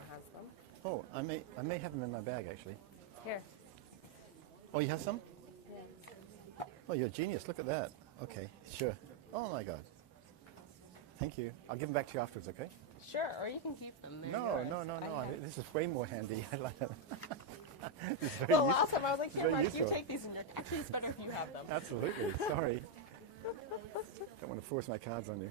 customer has them. Oh, I may have them in my bag actually. Here. Oh, you have some? Oh, you're a genius. Look at that. Okay, sure. Oh my God. Thank you. I'll give them back to you afterwards, okay? Sure, or you can keep them. They're No, yours. no, no, no. I- This is way more handy. I like it. This is very Well, useful. last time I was like, here, Very Mark, you useful. take these in your... Actually, it's better if you have them. Absolutely. Sorry. Don't want to force my cards on you.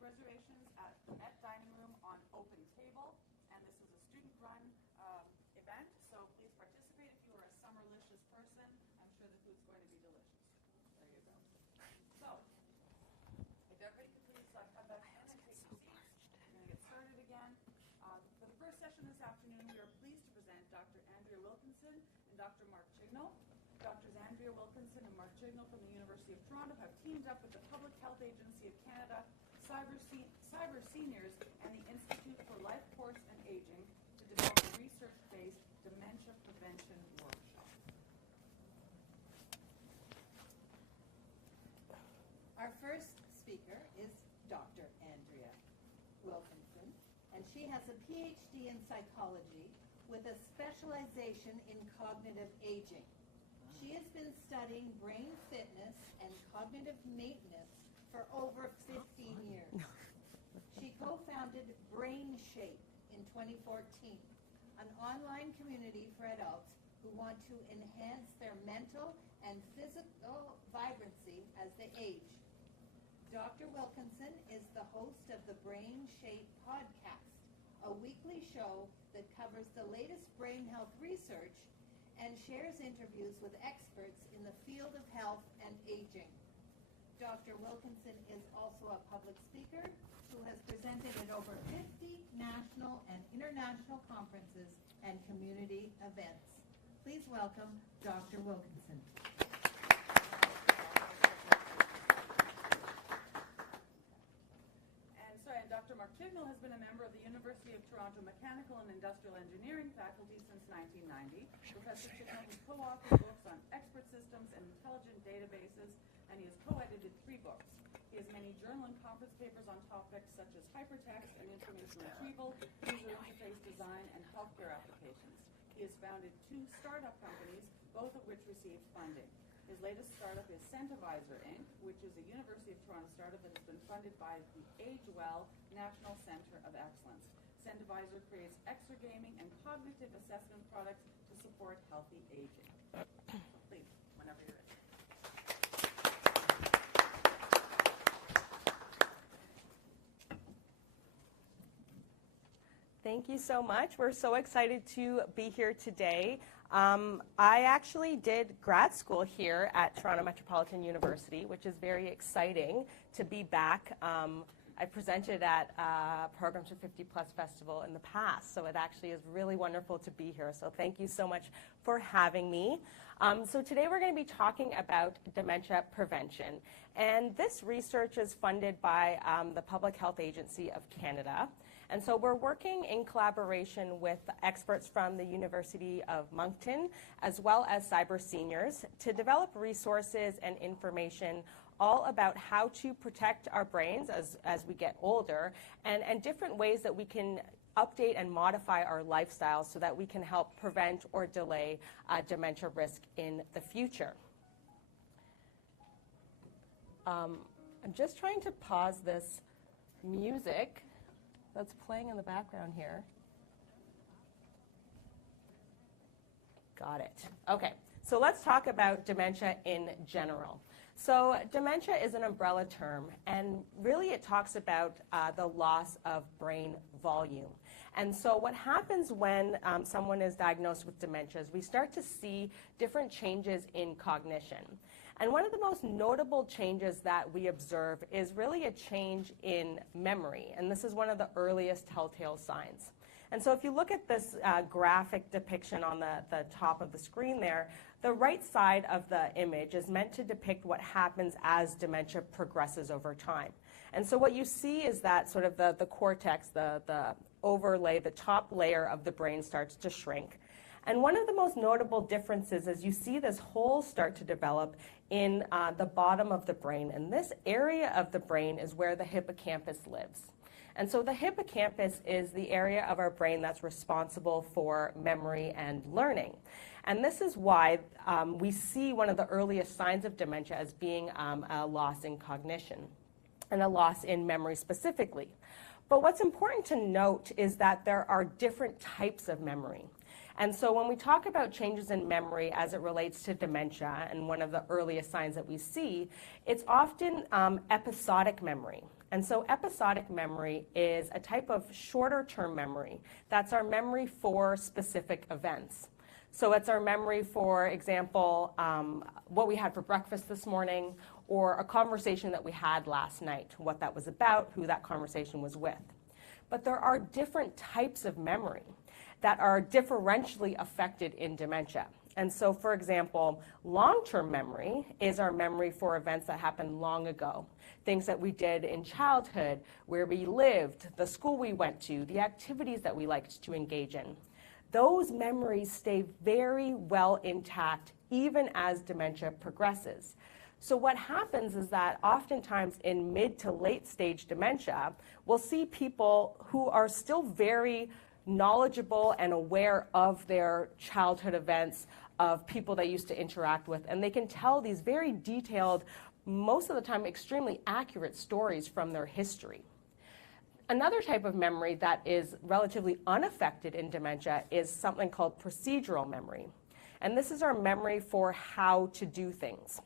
reservations at the Met Dining Room on Open Table, and this is a student-run event, so please participate if you are a summerlicious person. I'm sure the food's going to be delicious. There you go. So, if everybody could please come back in and take your seats, we're going to get started again. For the first session this afternoon, we are pleased to present Dr. Andrea Wilkinson and Dr. Mark Chignell. Doctors Andrea Wilkinson and Mark Chignell from the University of Toronto have teamed up with the Public Health Agency of Canada, Cyber Seniors, and the Institute for Life Course and Aging to develop a research-based dementia prevention workshop. Our first speaker is Dr. Andrea Wilkinson, and she has a PhD in psychology with a specialization in cognitive aging. She has been studying brain fitness and cognitive maintenance for over 15 years. She co-founded Brain Shape in 2014, an online community for adults who want to enhance their mental and physical vibrancy as they age. Dr. Wilkinson is the host of the Brain Shape podcast, a weekly show that covers the latest brain health research and shares interviews with experts in the field of health and aging. Dr. Wilkinson is also a public speaker who has presented at over 50 national and international conferences and community events. Please welcome Dr. Wilkinson. And Dr. Mark Chignell has been a member of the University of Toronto Mechanical and Industrial Engineering faculty since 1990. Professor Chignell has co-authored books on expert systems and intelligent databases, and he has co-edited 3 books. He has many journal and conference papers on topics such as hypertext and information retrieval, user interface design, and healthcare applications. He has founded 2 startup companies, both of which received funding. His latest startup is Centivisor, Inc., which is a University of Toronto startup that has been funded by the AgeWell National Center of Excellence. Centivisor creates exergaming and cognitive assessment products to support healthy aging. So please, whenever you're ready. Thank you so much. We're so excited to be here today. I actually did grad school here at Toronto Metropolitan University, which is very exciting to be back. I presented at Programs for 50 Plus Festival in the past, so it actually is really wonderful to be here. So thank you so much for having me. So today we're going to be talking about dementia prevention. And this research is funded by the Public Health Agency of Canada. And so we're working in collaboration with experts from the University of Moncton, as well as Cyber Seniors, to develop resources and information all about how to protect our brains as we get older, and different ways that we can update and modify our lifestyles so that we can help prevent or delay dementia risk in the future. I'm just trying to pause this music that's playing in the background here. Got it. Okay, so let's talk about dementia in general. So dementia is an umbrella term, and really it talks about the loss of brain volume. And so what happens when someone is diagnosed with dementia is we start to see different changes in cognition. And one of the most notable changes that we observe is really a change in memory. And this is one of the earliest telltale signs. And so if you look at this graphic depiction on the top of the screen there, the right side of the image is meant to depict what happens as dementia progresses over time. And so what you see is that sort of the cortex, the overlay, the top layer of the brain starts to shrink. And one of the most notable differences is you see this hole start to develop in the bottom of the brain. And this area of the brain is where the hippocampus lives. And so the hippocampus is the area of our brain that's responsible for memory and learning. And this is why we see one of the earliest signs of dementia as being a loss in cognition and a loss in memory specifically. But what's important to note is that there are different types of memory. And so when we talk about changes in memory as it relates to dementia, and one of the earliest signs that we see, it's often episodic memory. And so episodic memory is a type of shorter-term memory. That's our memory for specific events. So it's our memory, for example, what we had for breakfast this morning, or a conversation that we had last night, what that was about, who that conversation was with. But there are different types of memory that are differentially affected in dementia. And so, for example, long-term memory is our memory for events that happened long ago. Things that we did in childhood, where we lived, the school we went to, the activities that we liked to engage in. Those memories stay very well intact even as dementia progresses. So what happens is that oftentimes in mid to late stage dementia, we'll see people who are still very knowledgeable and aware of their childhood events, of people they used to interact with, and they can tell these very detailed, most of the time extremely accurate stories from their history. Another type of memory that is relatively unaffected in dementia is something called procedural memory. And this is our memory for how to do things.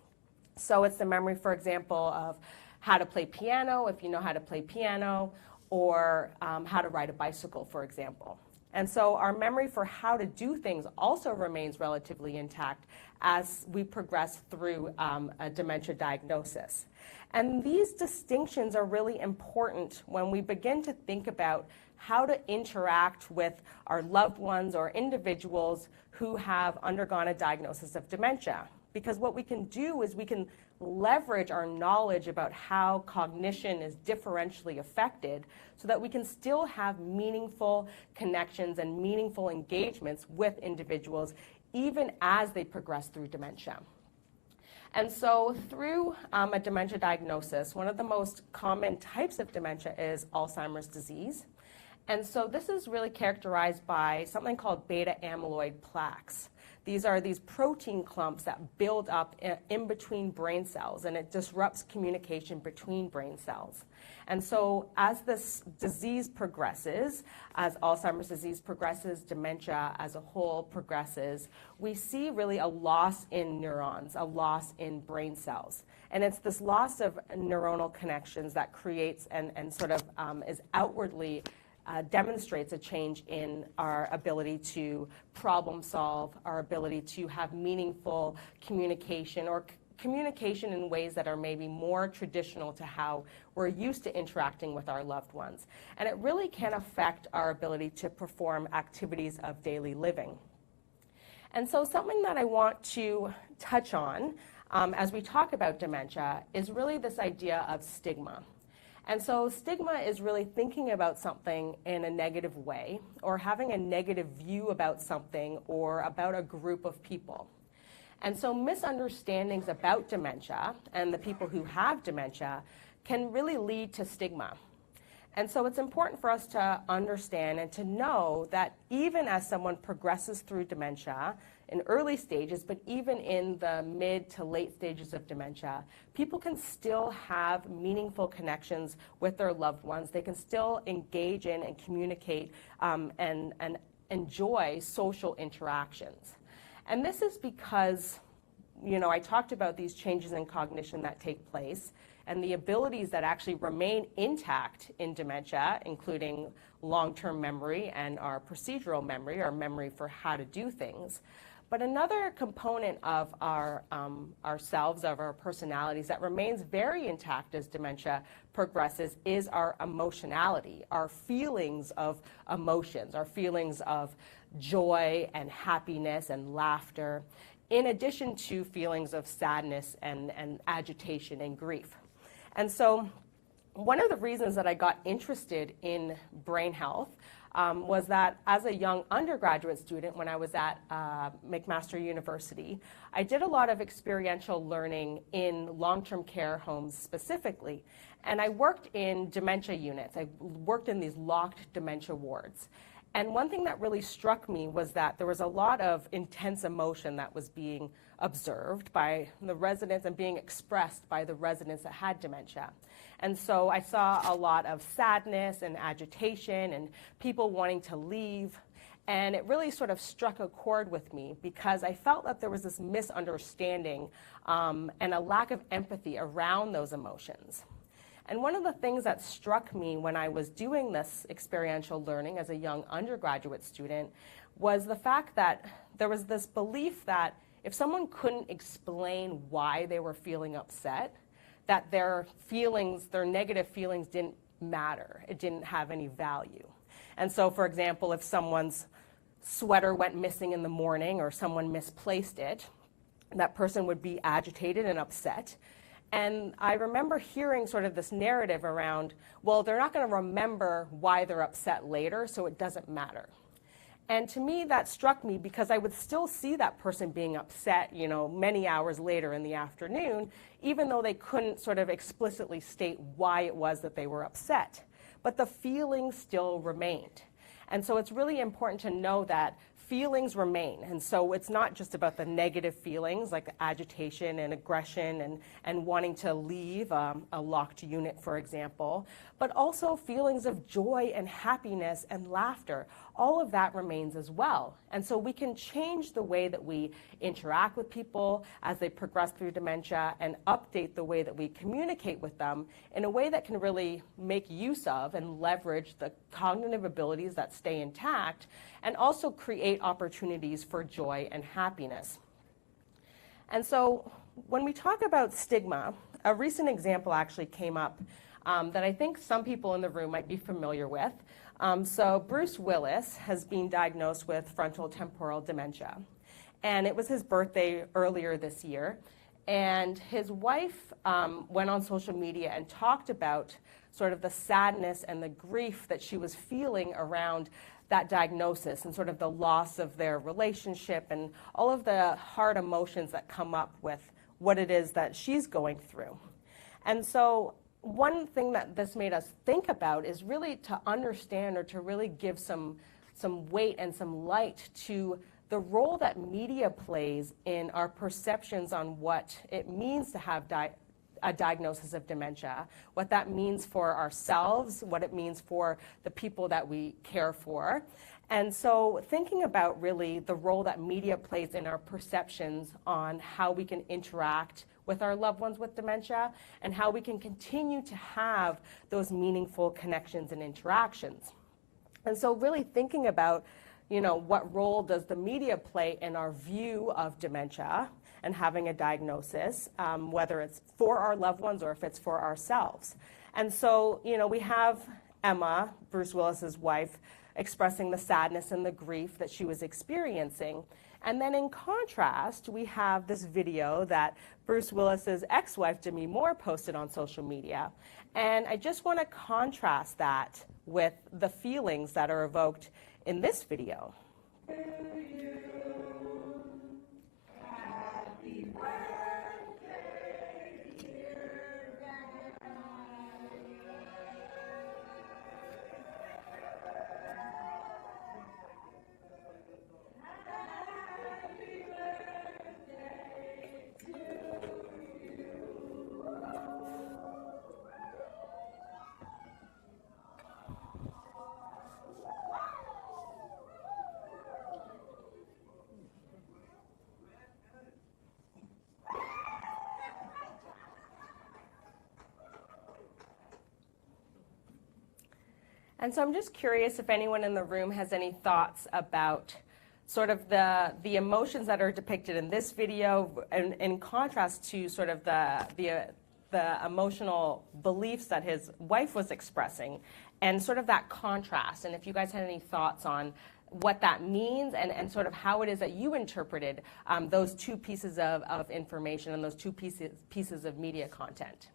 So it's the memory, for example, of how to play piano, if you know how to play piano, or how to ride a bicycle, for example. And so our memory for how to do things also remains relatively intact as we progress through a dementia diagnosis. And these distinctions are really important when we begin to think about how to interact with our loved ones or individuals who have undergone a diagnosis of dementia. Because what we can do is we can leverage our knowledge about how cognition is differentially affected so that we can still have meaningful connections and meaningful engagements with individuals even as they progress through dementia. And so through a dementia diagnosis, one of the most common types of dementia is Alzheimer's disease. And so this is really characterized by something called beta amyloid plaques. These are these protein clumps that build up in between brain cells, and it disrupts communication between brain cells. And so as this disease progresses, as Alzheimer's disease progresses, dementia as a whole progresses, we see really a loss in neurons, a loss in brain cells. And it's this loss of neuronal connections that creates and sort of is outwardly demonstrates a change in our ability to problem solve, our ability to have meaningful communication, or communication in ways that are maybe more traditional to how we're used to interacting with our loved ones. And it really can affect our ability to perform activities of daily living. And so something that I want to touch on as we talk about dementia is really this idea of stigma. And so stigma is really thinking about something in a negative way, or having a negative view about something or about a group of people. And so misunderstandings about dementia and the people who have dementia can really lead to stigma. And so it's important for us to understand and to know that even as someone progresses through dementia in early stages, but even in the mid to late stages of dementia, people can still have meaningful connections with their loved ones. They can still engage in and communicate and enjoy social interactions. And this is because, you know, I talked about these changes in cognition that take place and the abilities that actually remain intact in dementia, including long-term memory and our procedural memory, our memory for how to do things. But another component of our ourselves, of our personalities, that remains very intact as dementia progresses is our emotionality, our feelings of emotions, our feelings of joy and happiness and laughter, in addition to feelings of sadness and agitation and grief. And so one of the reasons that I got interested in brain health was that as a young undergraduate student, when I was at McMaster University, I did a lot of experiential learning in long-term care homes specifically. And I worked in dementia units. I worked in these locked dementia wards. And one thing that really struck me was that there was a lot of intense emotion that was being observed by the residents and being expressed by the residents that had dementia. And so I saw a lot of sadness and agitation and people wanting to leave. And it really sort of struck a chord with me because I felt that there was this misunderstanding and a lack of empathy around those emotions. And one of the things that struck me when I was doing this experiential learning as a young undergraduate student was the fact that there was this belief that if someone couldn't explain why they were feeling upset, that their feelings, their negative feelings didn't matter. It didn't have any value. And so, for example, if someone's sweater went missing in the morning or someone misplaced it, that person would be agitated and upset. And I remember hearing sort of this narrative around, well, they're not going to remember why they're upset later, so it doesn't matter. And to me, that struck me because I would still see that person being upset, you know, many hours later in the afternoon, even though they couldn't sort of explicitly state why it was that they were upset. But the feelings still remained. And so it's really important to know that feelings remain. And so it's not just about the negative feelings like agitation and aggression and wanting to leave a locked unit, for example, but also feelings of joy and happiness and laughter. All of that remains as well. And so we can change the way that we interact with people as they progress through dementia and update the way that we communicate with them in a way that can really make use of and leverage the cognitive abilities that stay intact and also create opportunities for joy and happiness. And so when we talk about stigma, a recent example actually came up that I think some people in the room might be familiar with. So Bruce Willis has been diagnosed with frontotemporal dementia. And it was his birthday earlier this year. And his wife went on social media and talked about sort of the sadness and the grief that she was feeling around that diagnosis and sort of the loss of their relationship and all of the hard emotions that come up with what it is that she's going through. And so one thing that this made us think about is really to understand or to really give some weight and some light to the role that media plays in our perceptions on what it means to have a diagnosis of dementia, what that means for ourselves, what it means for the people that we care for. And so thinking about really the role that media plays in our perceptions on how we can interact with our loved ones with dementia and how we can continue to have those meaningful connections and interactions. And so really thinking about, you know, what role does the media play in our view of dementia and having a diagnosis, whether it's for our loved ones or if it's for ourselves. And so, you know, we have Emma, Bruce Willis's wife, expressing the sadness and the grief that she was experiencing. And then in contrast, we have this video that Bruce Willis's ex-wife, Demi Moore, posted on social media. And I just want to contrast that with the feelings that are evoked in this video. And so I'm just curious if anyone in the room has any thoughts about sort of the emotions that are depicted in this video in contrast to sort of the emotional beliefs that his wife was expressing and sort of that contrast. And if you guys had any thoughts on what that means and sort of how it is that you interpreted those two pieces of information and those two pieces of media content.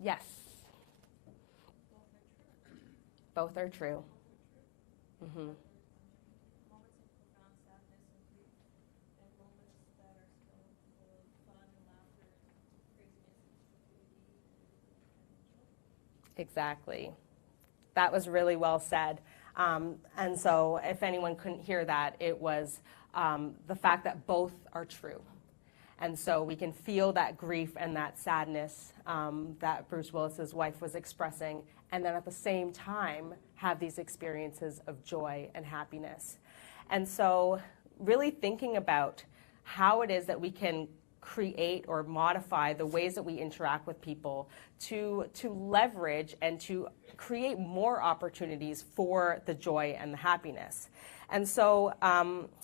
Yes. Both are true. Mm-hmm. Moments of profound sadness and grief, and moments that are still full of fun and laughter and craziness and stupidity and joy. Exactly. That was really well said. And so if anyone couldn't hear that, it was the fact that both are true. And so we can feel that grief and that sadness that Bruce Willis's wife was expressing, and then at the same time have these experiences of joy and happiness. And so really thinking about how it is that we can create or modify the ways that we interact with people to leverage and to create more opportunities for the joy and the happiness. And so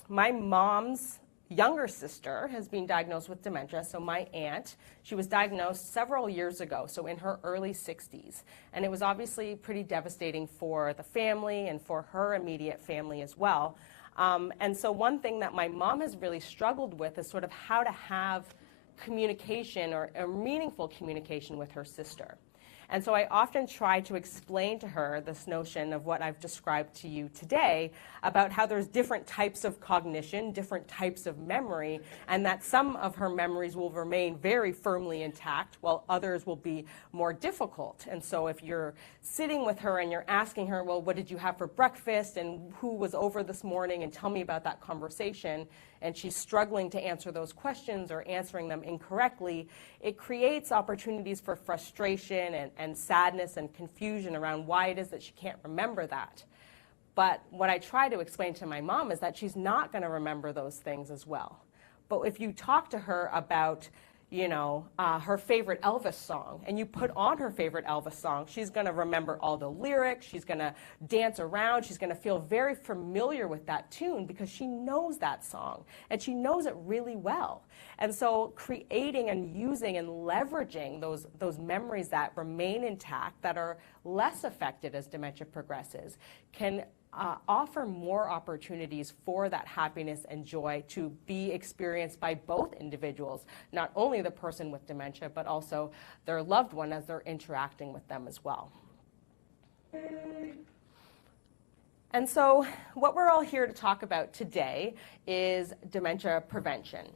my mom's younger sister has been diagnosed with dementia, so my aunt, she was diagnosed several years ago, so in her early 60s. And it was obviously pretty devastating for the family and for her immediate family as well. And so one thing that my mom has really struggled with is sort of how to have communication or a meaningful communication with her sister. And so I often try to explain to her this notion of what I've described to you today about how there's different types of cognition, different types of memory, and that some of her memories will remain very firmly intact while others will be more difficult. And so if you're sitting with her and you're asking her, well, what did you have for breakfast and who was over this morning, and tell me about that conversation, and she's struggling to answer those questions or answering them incorrectly, it creates opportunities for frustration and sadness and confusion around why it is that she can't remember that. But what I try to explain to my mom is that she's not going to remember those things as well. But if you talk to her about, you know, her favorite Elvis song, and you put on her favorite Elvis song, she's going to remember all the lyrics, she's going to dance around, she's going to feel very familiar with that tune because she knows that song, and she knows it really well. And so creating and using and leveraging those memories that remain intact, that are less affected as dementia progresses, can offer more opportunities for that happiness and joy to be experienced by both individuals, not only the person with dementia, but also their loved one as they're interacting with them as well. And so what we're all here to talk about today is dementia prevention.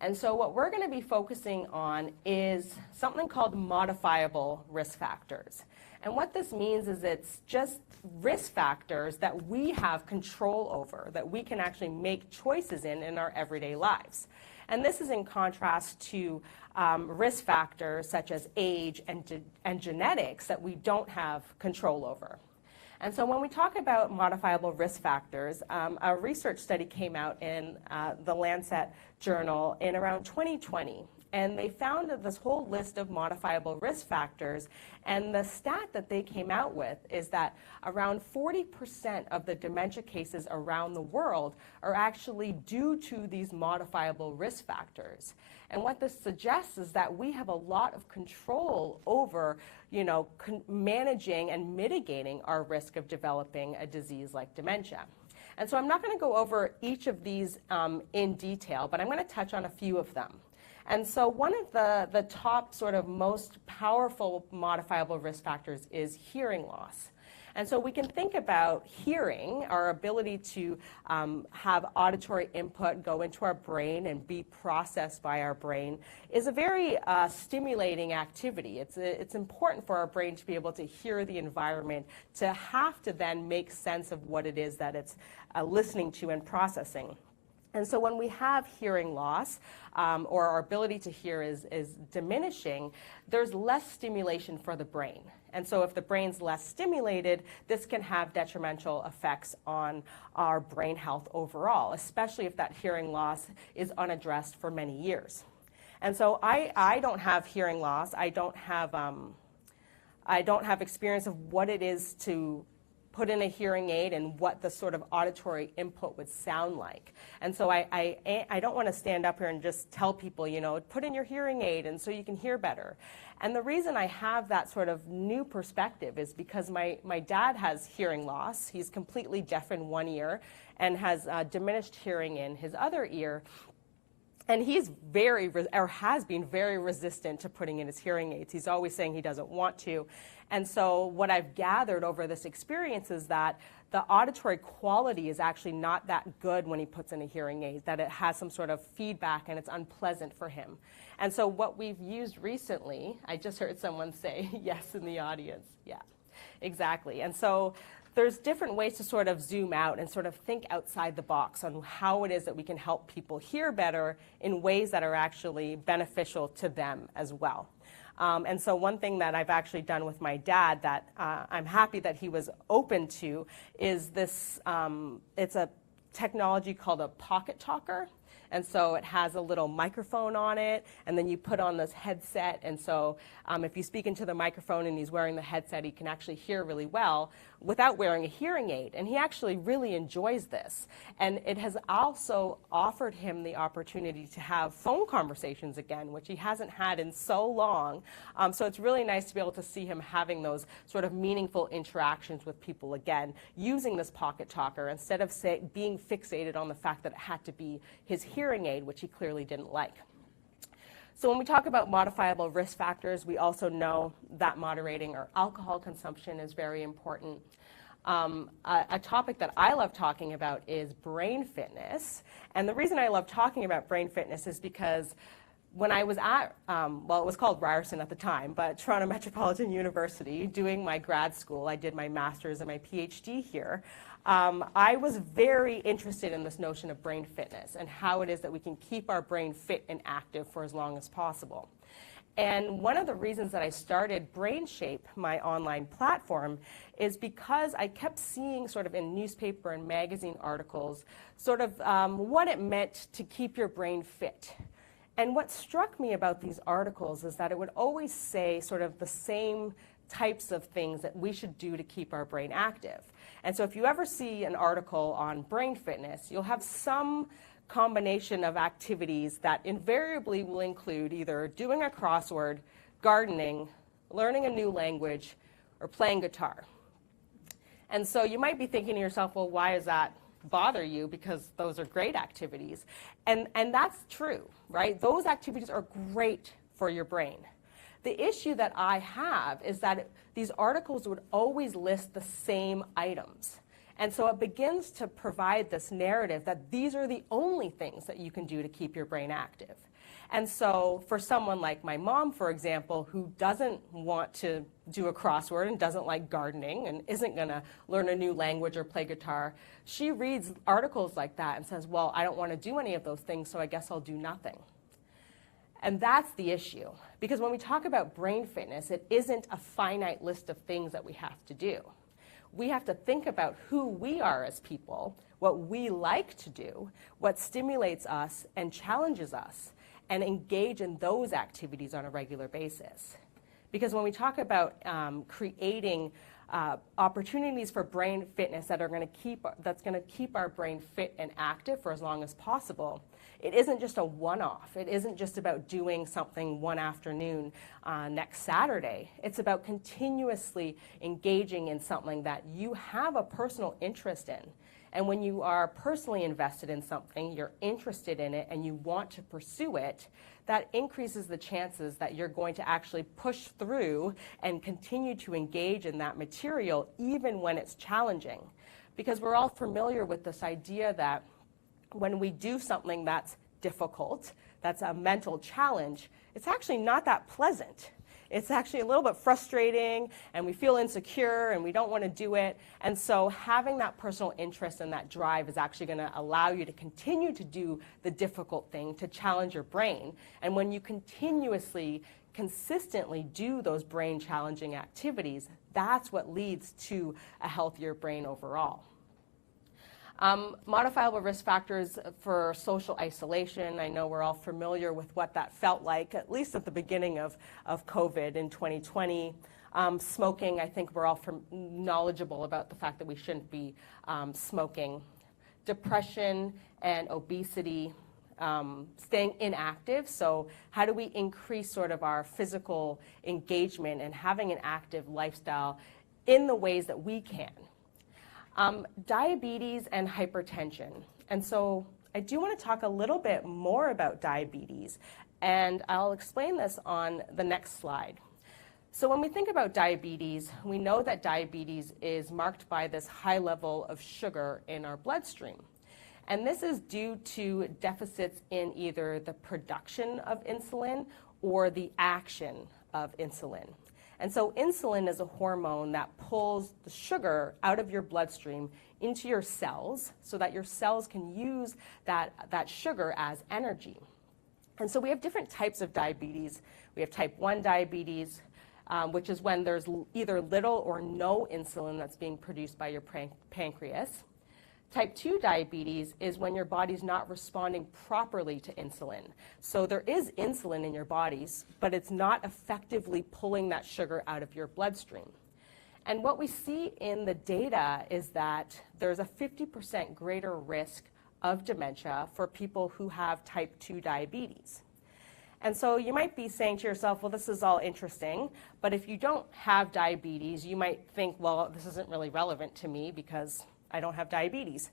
And so what we're going to be focusing on is something called modifiable risk factors. And what this means is it's just risk factors that we have control over, that we can actually make choices in our everyday lives. And this is in contrast to risk factors such as age and genetics that we don't have control over. And so when we talk about modifiable risk factors, a research study came out in the Lancet journal in around 2020. And they found this whole list of modifiable risk factors, and the stat that they came out with is that around 40% of the dementia cases around the world are actually due to these modifiable risk factors. And what this suggests is that we have a lot of control over, you know, managing and mitigating our risk of developing a disease like dementia. And so I'm not going to go over each of these in detail, but I'm going to touch on a few of them. And so one of the top sort of most powerful modifiable risk factors is hearing loss. And so we can think about hearing, our ability to have auditory input go into our brain and be processed by our brain, is a very stimulating activity. It's important for our brain to be able to hear the environment, to have to then make sense of what it is that it's listening to and processing. And so when we have hearing loss, or our ability to hear is diminishing, there's less stimulation for the brain. And so if the brain's less stimulated, this can have detrimental effects on our brain health overall, especially if that hearing loss is unaddressed for many years. And so I don't have hearing loss. I don't have experience of what it is to put in a hearing aid and what the sort of auditory input would sound like. And so I don't want to stand up here and just tell people, you know, put in your hearing aid and so you can hear better. And the reason I have that sort of new perspective is because my dad has hearing loss. He's completely deaf in one ear and has diminished hearing in his other ear. And he's has been very resistant to putting in his hearing aids. He's always saying he doesn't want to. And so what I've gathered over this experience is that the auditory quality is actually not that good when he puts in a hearing aid, that it has some sort of feedback and it's unpleasant for him. And so what we've used recently, I just heard someone say yes in the audience. Yeah, exactly. And so there's different ways to sort of zoom out and sort of think outside the box on how it is that we can help people hear better in ways that are actually beneficial to them as well. And so one thing that I've actually done with my dad that I'm happy that he was open to is this, it's a technology called a pocket talker. And so it has a little microphone on it, and then you put on this headset. And so if you speak into the microphone and he's wearing the headset, he can actually hear really well without wearing a hearing aid. And he actually really enjoys this. And it has also offered him the opportunity to have phone conversations again, which he hasn't had in so long. So it's really nice to be able to see him having those sort of meaningful interactions with people again, using this pocket talker instead of being fixated on the fact that it had to be his hearing aid, which he clearly didn't like. So when we talk about modifiable risk factors, we also know that moderating our alcohol consumption is very important. A topic that I love talking about is brain fitness. And the reason I love talking about brain fitness is because when I was at, well, it was called Ryerson at the time, but Toronto Metropolitan University, doing my grad school, I did my master's and my PhD here. I was very interested in this notion of brain fitness and how it is that we can keep our brain fit and active for as long as possible. And one of the reasons that I started BrainShape, my online platform, is because I kept seeing sort of in newspaper and magazine articles sort of what it meant to keep your brain fit. And what struck me about these articles is that it would always say sort of the same types of things that we should do to keep our brain active. And so if you ever see an article on brain fitness, you'll have some combination of activities that invariably will include either doing a crossword, gardening, learning a new language, or playing guitar. And so you might be thinking to yourself, well, why does that bother you? Because those are great activities. And that's true, right? Those activities are great for your brain. The issue that I have is that these articles would always list the same items. And so it begins to provide this narrative that these are the only things that you can do to keep your brain active. And so for someone like my mom, for example, who doesn't want to do a crossword and doesn't like gardening and isn't going to learn a new language or play guitar, she reads articles like that and says, well, I don't want to do any of those things, so I guess I'll do nothing. And that's the issue. Because when we talk about brain fitness, it isn't a finite list of things that we have to do. We have to think about who we are as people, what we like to do, what stimulates us and challenges us, and engage in those activities on a regular basis. Because when we talk about creating opportunities for brain fitness that's going to keep our brain fit and active for as long as possible, it isn't just a one-off. It isn't just about doing something one afternoon next Saturday. It's about continuously engaging in something that you have a personal interest in. And when you are personally invested in something, you're interested in it, and you want to pursue it, that increases the chances that you're going to actually push through and continue to engage in that material even when it's challenging. Because we're all familiar with this idea that when we do something that's difficult, that's a mental challenge, it's actually not that pleasant. It's actually a little bit frustrating, and we feel insecure, and we don't want to do it. And so having that personal interest and that drive is actually going to allow you to continue to do the difficult thing, to challenge your brain. And when you continuously, consistently do those brain-challenging activities, that's what leads to a healthier brain overall. Modifiable risk factors for social isolation. I know we're all familiar with what that felt like, at least at the beginning of COVID in 2020. Smoking, I think we're all knowledgeable about the fact that we shouldn't be smoking. Depression and obesity, staying inactive. So how do we increase sort of our physical engagement and having an active lifestyle in the ways that we can? Diabetes and hypertension. And so I do want to talk a little bit more about diabetes, and I'll explain this on the next slide. So when we think about diabetes, we know that diabetes is marked by this high level of sugar in our bloodstream. And this is due to deficits in either the production of insulin or the action of insulin. And so insulin is a hormone that pulls the sugar out of your bloodstream into your cells so that your cells can use that sugar as energy. And so we have different types of diabetes. We have type 1 diabetes, which is when there's either little or no insulin that's being produced by your pancreas. Type 2 diabetes is when your body's not responding properly to insulin. So there is insulin in your bodies, but it's not effectively pulling that sugar out of your bloodstream. And what we see in the data is that there's a 50% greater risk of dementia for people who have type 2 diabetes. And so you might be saying to yourself, well, this is all interesting, but if you don't have diabetes, you might think, well, this isn't really relevant to me because I don't have diabetes.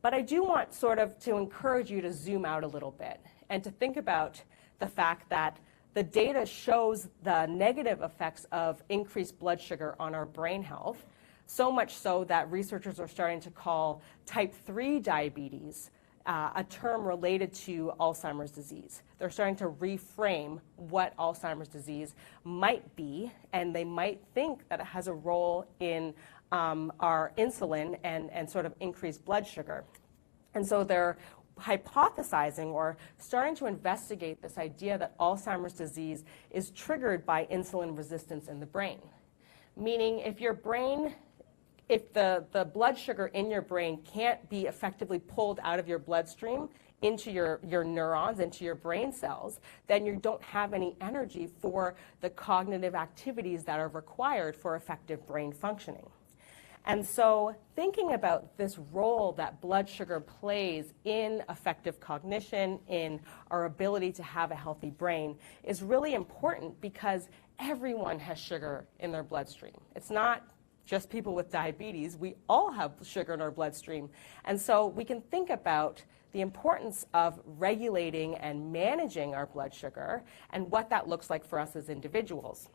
But I do want sort of to encourage you to zoom out a little bit and to think about the fact that the data shows the negative effects of increased blood sugar on our brain health, so much so that researchers are starting to call type 3 diabetes a term related to Alzheimer's disease. They're starting to reframe what Alzheimer's disease might be, and they might think that it has a role in our insulin and sort of increased blood sugar. And so they're hypothesizing or starting to investigate this idea that Alzheimer's disease is triggered by insulin resistance in the brain. Meaning if the blood sugar in your brain can't be effectively pulled out of your bloodstream into your neurons, into your brain cells, then you don't have any energy for the cognitive activities that are required for effective brain functioning. And so thinking about this role that blood sugar plays in effective cognition, in our ability to have a healthy brain, is really important because everyone has sugar in their bloodstream. It's not just people with diabetes. We all have sugar in our bloodstream. And so we can think about the importance of regulating and managing our blood sugar and what that looks like for us as individuals.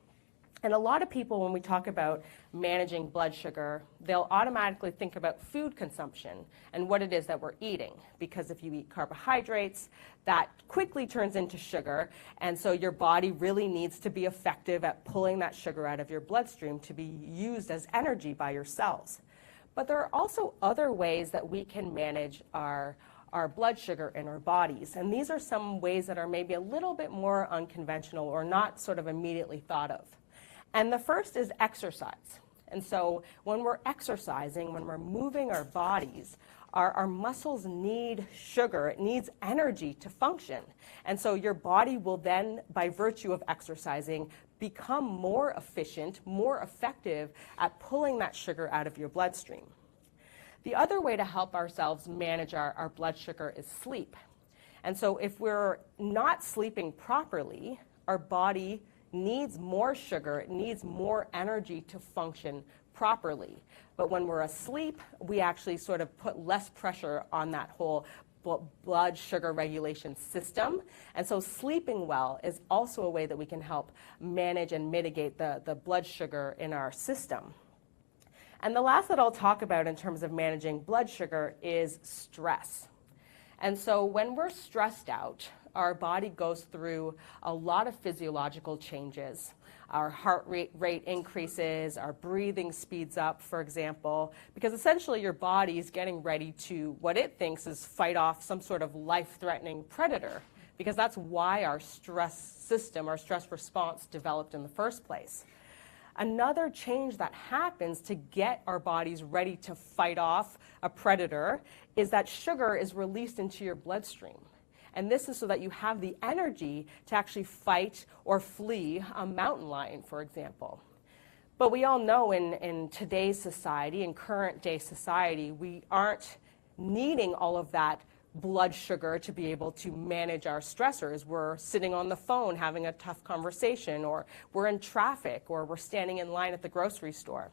And a lot of people, when we talk about managing blood sugar, they'll automatically think about food consumption and what it is that we're eating. Because if you eat carbohydrates, that quickly turns into sugar, and so your body really needs to be effective at pulling that sugar out of your bloodstream to be used as energy by your cells. But there are also other ways that we can manage our blood sugar in our bodies, and these are some ways that are maybe a little bit more unconventional or not sort of immediately thought of. And the first is exercise. And so when we're exercising, when we're moving our bodies, our muscles need sugar. It needs energy to function. And so your body will then, by virtue of exercising, become more efficient, more effective at pulling that sugar out of your bloodstream. The other way to help ourselves manage our blood sugar is sleep. And so if we're not sleeping properly, our body needs more sugar, it needs more energy to function properly. But when we're asleep, we actually sort of put less pressure on that whole blood sugar regulation system. And so sleeping well is also a way that we can help manage and mitigate the blood sugar in our system. And the last that I'll talk about in terms of managing blood sugar is stress. And so when we're stressed out, our body goes through a lot of physiological changes. Our heart rate increases, our breathing speeds up, for example, because essentially your body is getting ready to, what it thinks is fight off some sort of life-threatening predator, because that's why our stress system, our stress response developed in the first place. Another change that happens to get our bodies ready to fight off a predator is that sugar is released into your bloodstream. And this is so that you have the energy to actually fight or flee a mountain lion, for example. But we all know in today's society, in current day society, we aren't needing all of that blood sugar to be able to manage our stressors. We're sitting on the phone having a tough conversation, or we're in traffic, or we're standing in line at the grocery store.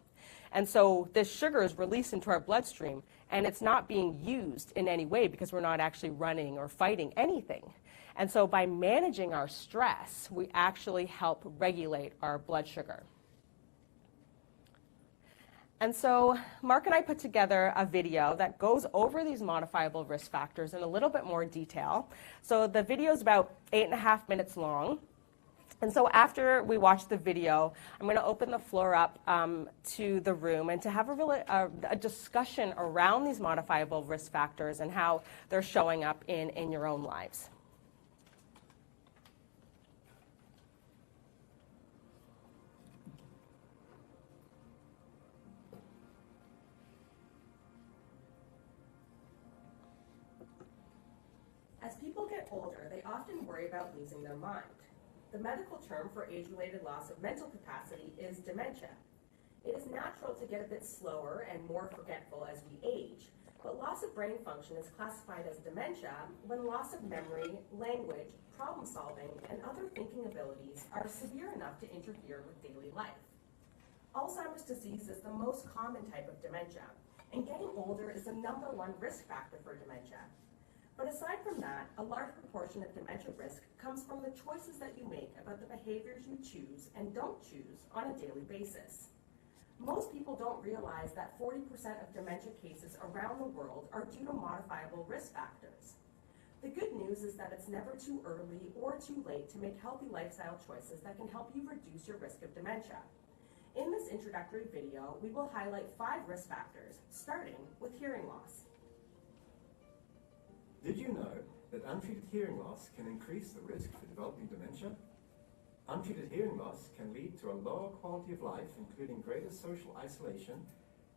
And so this sugar is released into our bloodstream, and it's not being used in any way because we're not actually running or fighting anything. And so by managing our stress, we actually help regulate our blood sugar. And so Mark and I put together a video that goes over these modifiable risk factors in a little bit more detail. So the video is about 8.5 minutes long. And so after we watch the video, I'm going to open the floor up to the room and to have a discussion around these modifiable risk factors and how they're showing up in your own lives. As people get older, they often worry about losing their mind. The medical term for age-related loss of mental capacity is dementia. It is natural to get a bit slower and more forgetful as we age, but loss of brain function is classified as dementia when loss of memory, language, problem-solving, and other thinking abilities are severe enough to interfere with daily life. Alzheimer's disease is the most common type of dementia, and getting older is the #1 risk factor for dementia. But aside from that, a large proportion of dementia risk comes from the choices that you make about the behaviors you choose and don't choose on a daily basis. Most people don't realize that 40% of dementia cases around the world are due to modifiable risk factors. The good news is that it's never too early or too late to make healthy lifestyle choices that can help you reduce your risk of dementia. In this introductory video, we will highlight 5 risk factors, starting with hearing loss. Did you know that untreated hearing loss can increase the risk for developing dementia? Untreated hearing loss can lead to a lower quality of life, including greater social isolation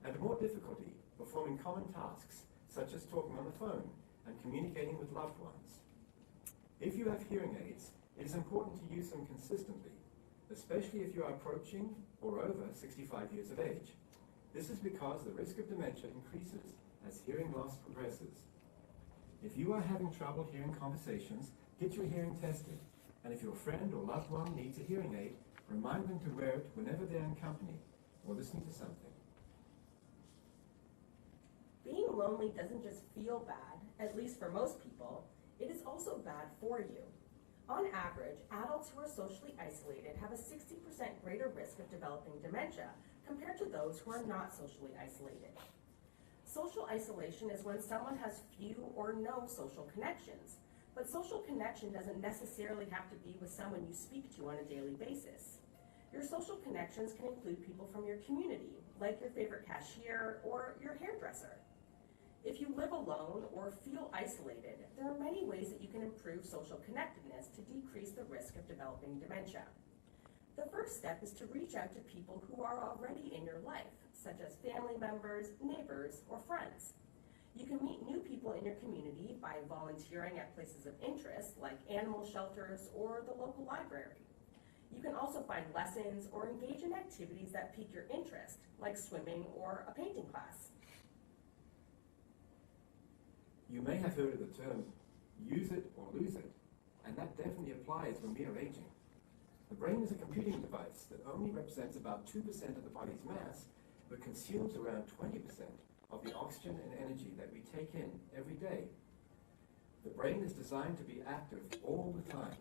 and more difficulty performing common tasks, such as talking on the phone and communicating with loved ones. If you have hearing aids, it is important to use them consistently, especially if you are approaching or over 65 years of age. This is because the risk of dementia increases as hearing loss progresses. If you are having trouble hearing conversations, get your hearing tested. And if your friend or loved one needs a hearing aid, remind them to wear it whenever they're in company or listening to something. Being lonely doesn't just feel bad, at least for most people, it is also bad for you. On average, adults who are socially isolated have a 60% greater risk of developing dementia compared to those who are not socially isolated. Social isolation is when someone has few or no social connections, but social connection doesn't necessarily have to be with someone you speak to on a daily basis. Your social connections can include people from your community, like your favorite cashier or your hairdresser. If you live alone or feel isolated, there are many ways that you can improve social connectedness to decrease the risk of developing dementia. The first step is to reach out to people who are already in your life, such as family members, neighbors, or friends. You can meet new people in your community by volunteering at places of interest, like animal shelters or the local library. You can also find lessons or engage in activities that pique your interest, like swimming or a painting class. You may have heard of the term, use it or lose it, and that definitely applies when we are aging. The brain is a computing device that only represents about 2% of the body's mass, but consumes around 20% of the oxygen and energy that we take in every day. The brain is designed to be active all the time.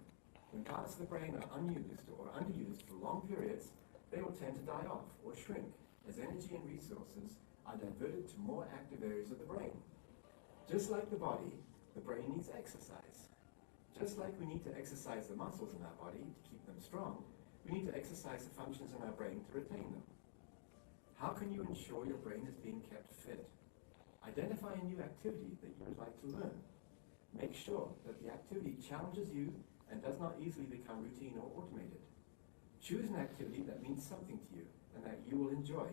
When parts of the brain are unused or underused for long periods, they will tend to die off or shrink as energy and resources are diverted to more active areas of the brain. Just like the body, the brain needs exercise. Just like we need to exercise the muscles in our body to keep them strong, we need to exercise the functions in our brain to retain them. How can you ensure your brain is being kept fit? Identify a new activity that you would like to learn. Make sure that the activity challenges you and does not easily become routine or automated. Choose an activity that means something to you and that you will enjoy.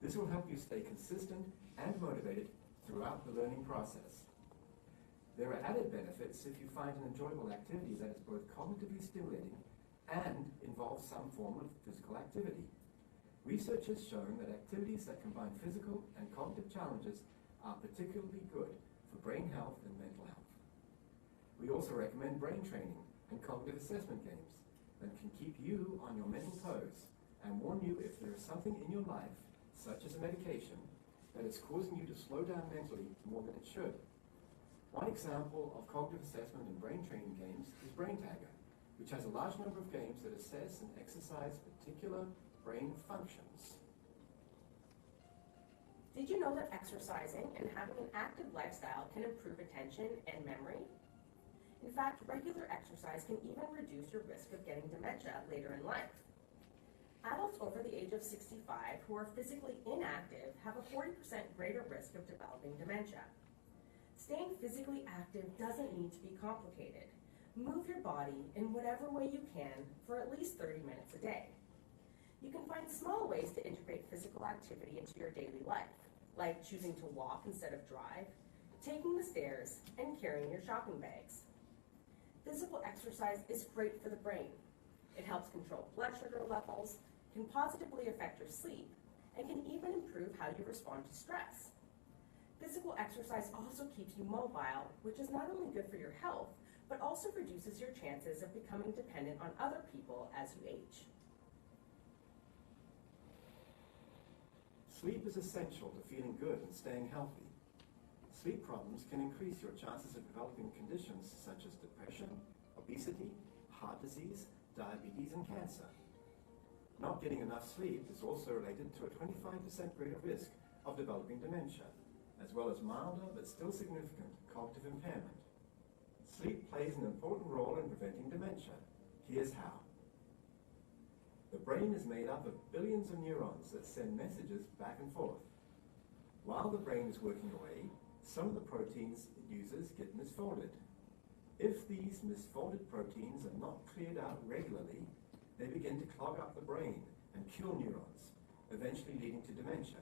This will help you stay consistent and motivated throughout the learning process. There are added benefits if you find an enjoyable activity that is both cognitively stimulating and involves some form of physical activity. Research has shown that activities that combine physical and cognitive challenges are particularly good for brain health and mental health. We also recommend brain training and cognitive assessment games that can keep you on your mental toes and warn you if there is something in your life, such as a medication, that is causing you to slow down mentally more than it should. One example of cognitive assessment and brain training games is Brain Tagger, which has a large number of games that assess and exercise particular brain functions. Did you know that exercising and having an active lifestyle can improve attention and memory? In fact, regular exercise can even reduce your risk of getting dementia later in life. Adults over the age of 65 who are physically inactive have a 40% greater risk of developing dementia. Staying physically active doesn't need to be complicated. Move your body in whatever way you can for at least 30 minutes a day. You can find small ways to integrate physical activity into your daily life, like choosing to walk instead of drive, taking the stairs, and carrying your shopping bags. Physical exercise is great for the brain. It helps control blood sugar levels, can positively affect your sleep, and can even improve how you respond to stress. Physical exercise also keeps you mobile, which is not only good for your health, but also reduces your chances of becoming dependent on other people as you age. Sleep is essential to feeling good and staying healthy. Sleep problems can increase your chances of developing conditions such as depression, obesity, heart disease, diabetes, and cancer. Not getting enough sleep is also related to a 25% greater risk of developing dementia, as well as milder but still significant cognitive impairment. Sleep plays an important role in preventing dementia. Here's how. The brain is made up of billions of neurons that send messages back and forth. While the brain is working away, some of the proteins it uses get misfolded. If these misfolded proteins are not cleared out regularly, they begin to clog up the brain and kill neurons, eventually leading to dementia.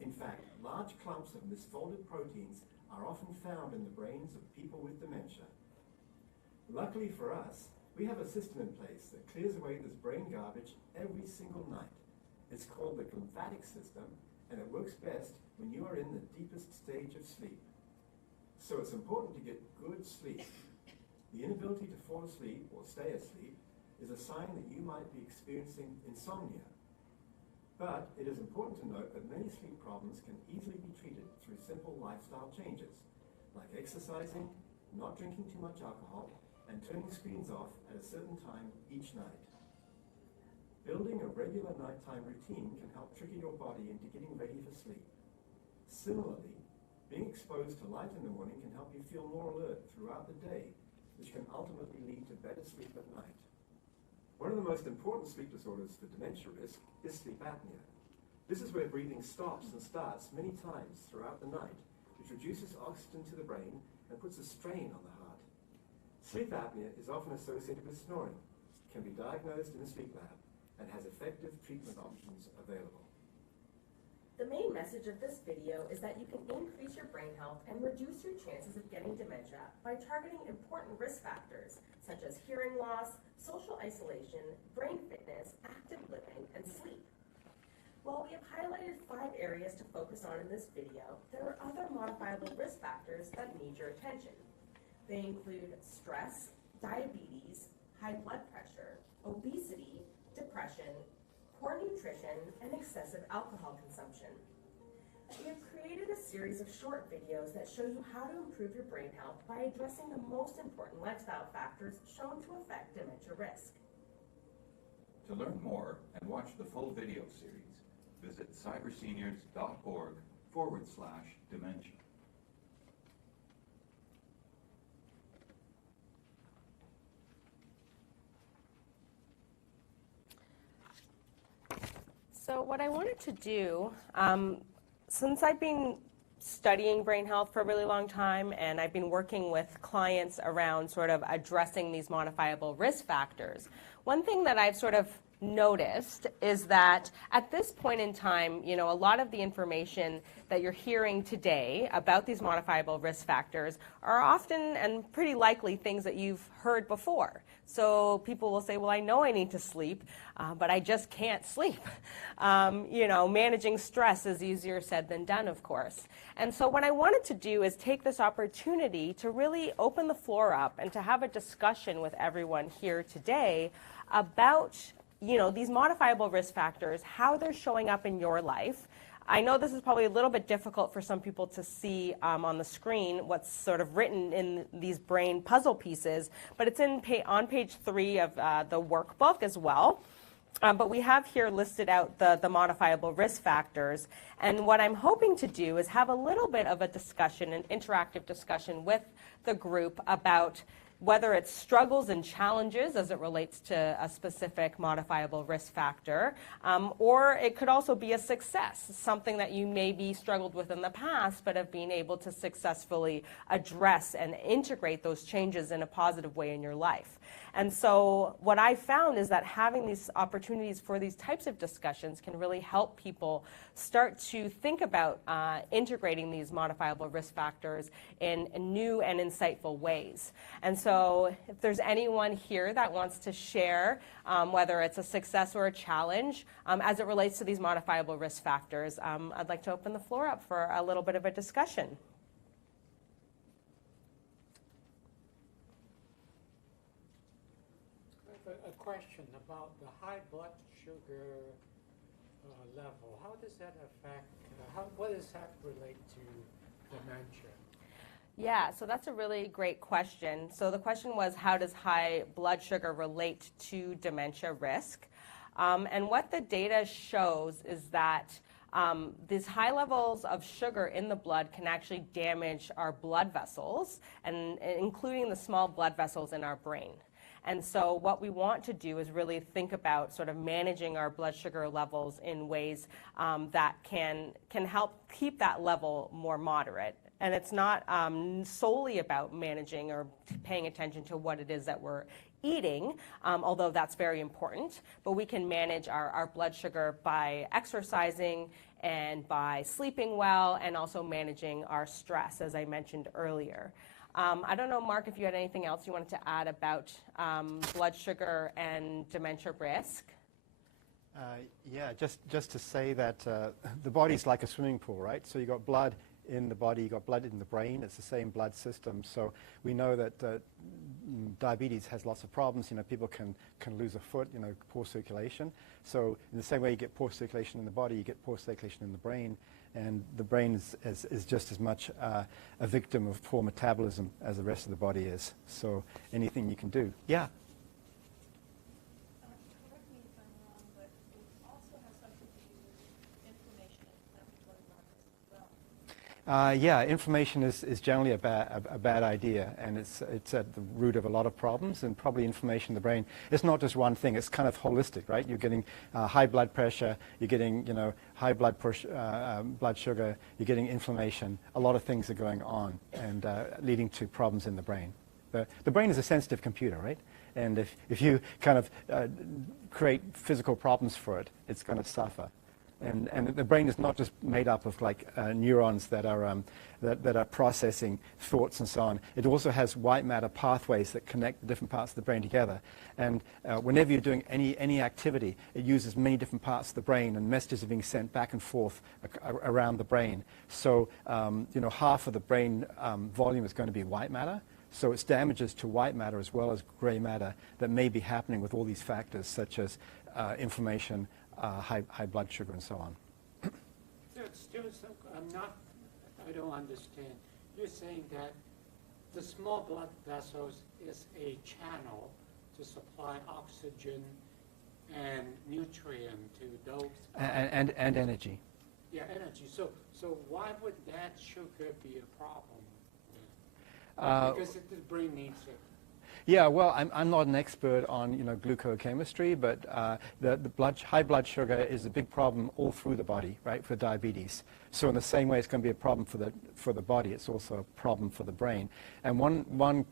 In fact, large clumps of misfolded proteins are often found in the brains of people with dementia. Luckily for us, we have a system in place that clears away this brain garbage every single night. It's called the glymphatic system, and it works best when you are in the deepest stage of sleep. So it's important to get good sleep. The inability to fall asleep or stay asleep is a sign that you might be experiencing insomnia. But it is important to note that many sleep problems can easily be treated through simple lifestyle changes, like exercising, not drinking too much alcohol, and turning screens off at a certain time each night. Building a regular nighttime routine can help trigger your body into getting ready for sleep. Similarly, being exposed to light in the morning can help you feel more alert throughout the day, which can ultimately lead to better sleep at night. One of the most important sleep disorders for dementia risk is sleep apnea. This is where breathing stops and starts many times throughout the night, which reduces oxygen to the brain and puts a strain on the heart. Sleep apnea is often associated with snoring, can be diagnosed in a sleep lab, and has effective treatment options available. The main message of this video is that you can increase your brain health and reduce your chances of getting dementia by targeting important risk factors such as hearing loss, social isolation, brain fitness, active living, and sleep. While we have highlighted 5 areas to focus on in this video, there are other modifiable risk factors that need your attention. They include stress, diabetes, high blood pressure, obesity, depression, poor nutrition, and excessive alcohol consumption. We have created a series of short videos that show you how to improve your brain health by addressing the most important lifestyle factors shown to affect dementia risk. To learn more and watch the full video series, visit cyberseniors.org/dementia. So what I wanted to do, since I've been studying brain health for a really long time and I've been working with clients around sort of addressing these modifiable risk factors, one thing that I've sort of noticed is that at this point in time, you know, a lot of the information that you're hearing today about these modifiable risk factors are often and pretty likely things that you've heard before. So people will say, well, I know I need to sleep, but I just can't sleep. You know, managing stress is easier said than done, of course. And so what I wanted to do is take this opportunity to really open the floor up and to have a discussion with everyone here today about, you know, these modifiable risk factors, how they're showing up in your life. I know this is probably a little bit difficult for some people to see on the screen what's sort of written in these brain puzzle pieces, but it's on page 3 of the workbook as well. But we have here listed out the modifiable risk factors, and what I'm hoping to do is have a little bit of a discussion, an interactive discussion with the group about whether it's struggles and challenges as it relates to a specific modifiable risk factor, or it could also be a success, something that you maybe struggled with in the past but have been able to successfully address and integrate those changes in a positive way in your life. And so what I found is that having these opportunities for these types of discussions can really help people start to think about integrating these modifiable risk factors in new and insightful ways. And so if there's anyone here that wants to share, whether it's a success or a challenge, as it relates to these modifiable risk factors, I'd like to open the floor up for a little bit of a discussion. A question about the high blood sugar level. How does that affect, what does that relate to dementia? Yeah, so that's a really great question. So the question was, how does high blood sugar relate to dementia risk? And what the data shows is that these high levels of sugar in the blood can actually damage our blood vessels, and including the small blood vessels in our brain. And so what we want to do is really think about sort of managing our blood sugar levels in ways that can help keep that level more moderate. And it's not solely about managing or paying attention to what it is that we're eating, although that's very important, but we can manage our blood sugar by exercising and by sleeping well, and also managing our stress, as I mentioned earlier. I don't know, Mark, if you had anything else you wanted to add about blood sugar and dementia risk. Yeah, just to say that the body's like a swimming pool, right? So you got blood in the body, you got blood in the brain. It's the same blood system. So we know that diabetes has lots of problems. You know, people can lose a foot. You know, poor circulation. So in the same way you get poor circulation in the body, you get poor circulation in the brain. And the brain is just as much a victim of poor metabolism as the rest of the body is. So anything you can do. Yeah? Correct me if I'm wrong, but it also has something to do with inflammation and inflammatory markers as well. Yeah, inflammation is generally a bad idea, and it's at the root of a lot of problems, and probably inflammation in the brain. It's not just one thing, it's kind of holistic, right? You're getting high blood pressure, you're getting, you know, high blood sugar, you're getting inflammation. A lot of things are going on and leading to problems in the brain. The brain is a sensitive computer, right? And if you kind of create physical problems for it, it's going to suffer. And the brain is not just made up of like neurons that are processing thoughts and so on. It also has white matter pathways that connect the different parts of the brain together. And whenever you're doing any activity, it uses many different parts of the brain, and messages are being sent back and forth around the brain. So you know, half of the brain volume is going to be white matter. So it's damages to white matter as well as gray matter that may be happening with all these factors, such as inflammation, high blood sugar, and so on. I don't understand. You're saying that the small blood vessels is a channel to supply oxygen and nutrient to those. And energy. Yeah, energy. So why would that sugar be a problem? Because the brain needs it. Yeah, well, I'm not an expert on, you know, glucochemistry, but high blood sugar is a big problem all through the body, right, for diabetes. So in the same way it's going to be a problem for the body, it's also a problem for the brain. And one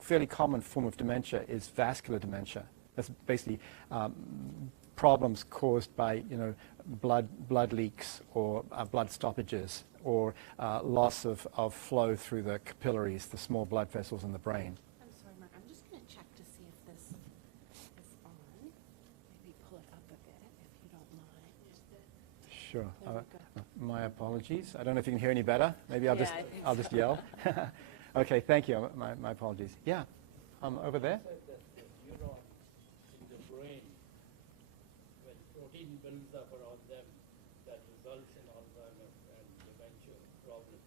fairly common form of dementia is vascular dementia. That's basically problems caused by, you know, blood leaks or blood stoppages or loss of flow through the capillaries, the small blood vessels in the brain. I'm sorry, Mark. I'm just going to check to see if this is on. Maybe pull it up a bit, if you don't mind. Sure. There we go. My apologies. I don't know if you can hear any better. Maybe I'll Yeah, I'll just yell. Okay, thank you. My apologies. Yeah, over there. Said that the neurons in the brain, when protein builds up around them, that results in Alzheimer's and dementia problem.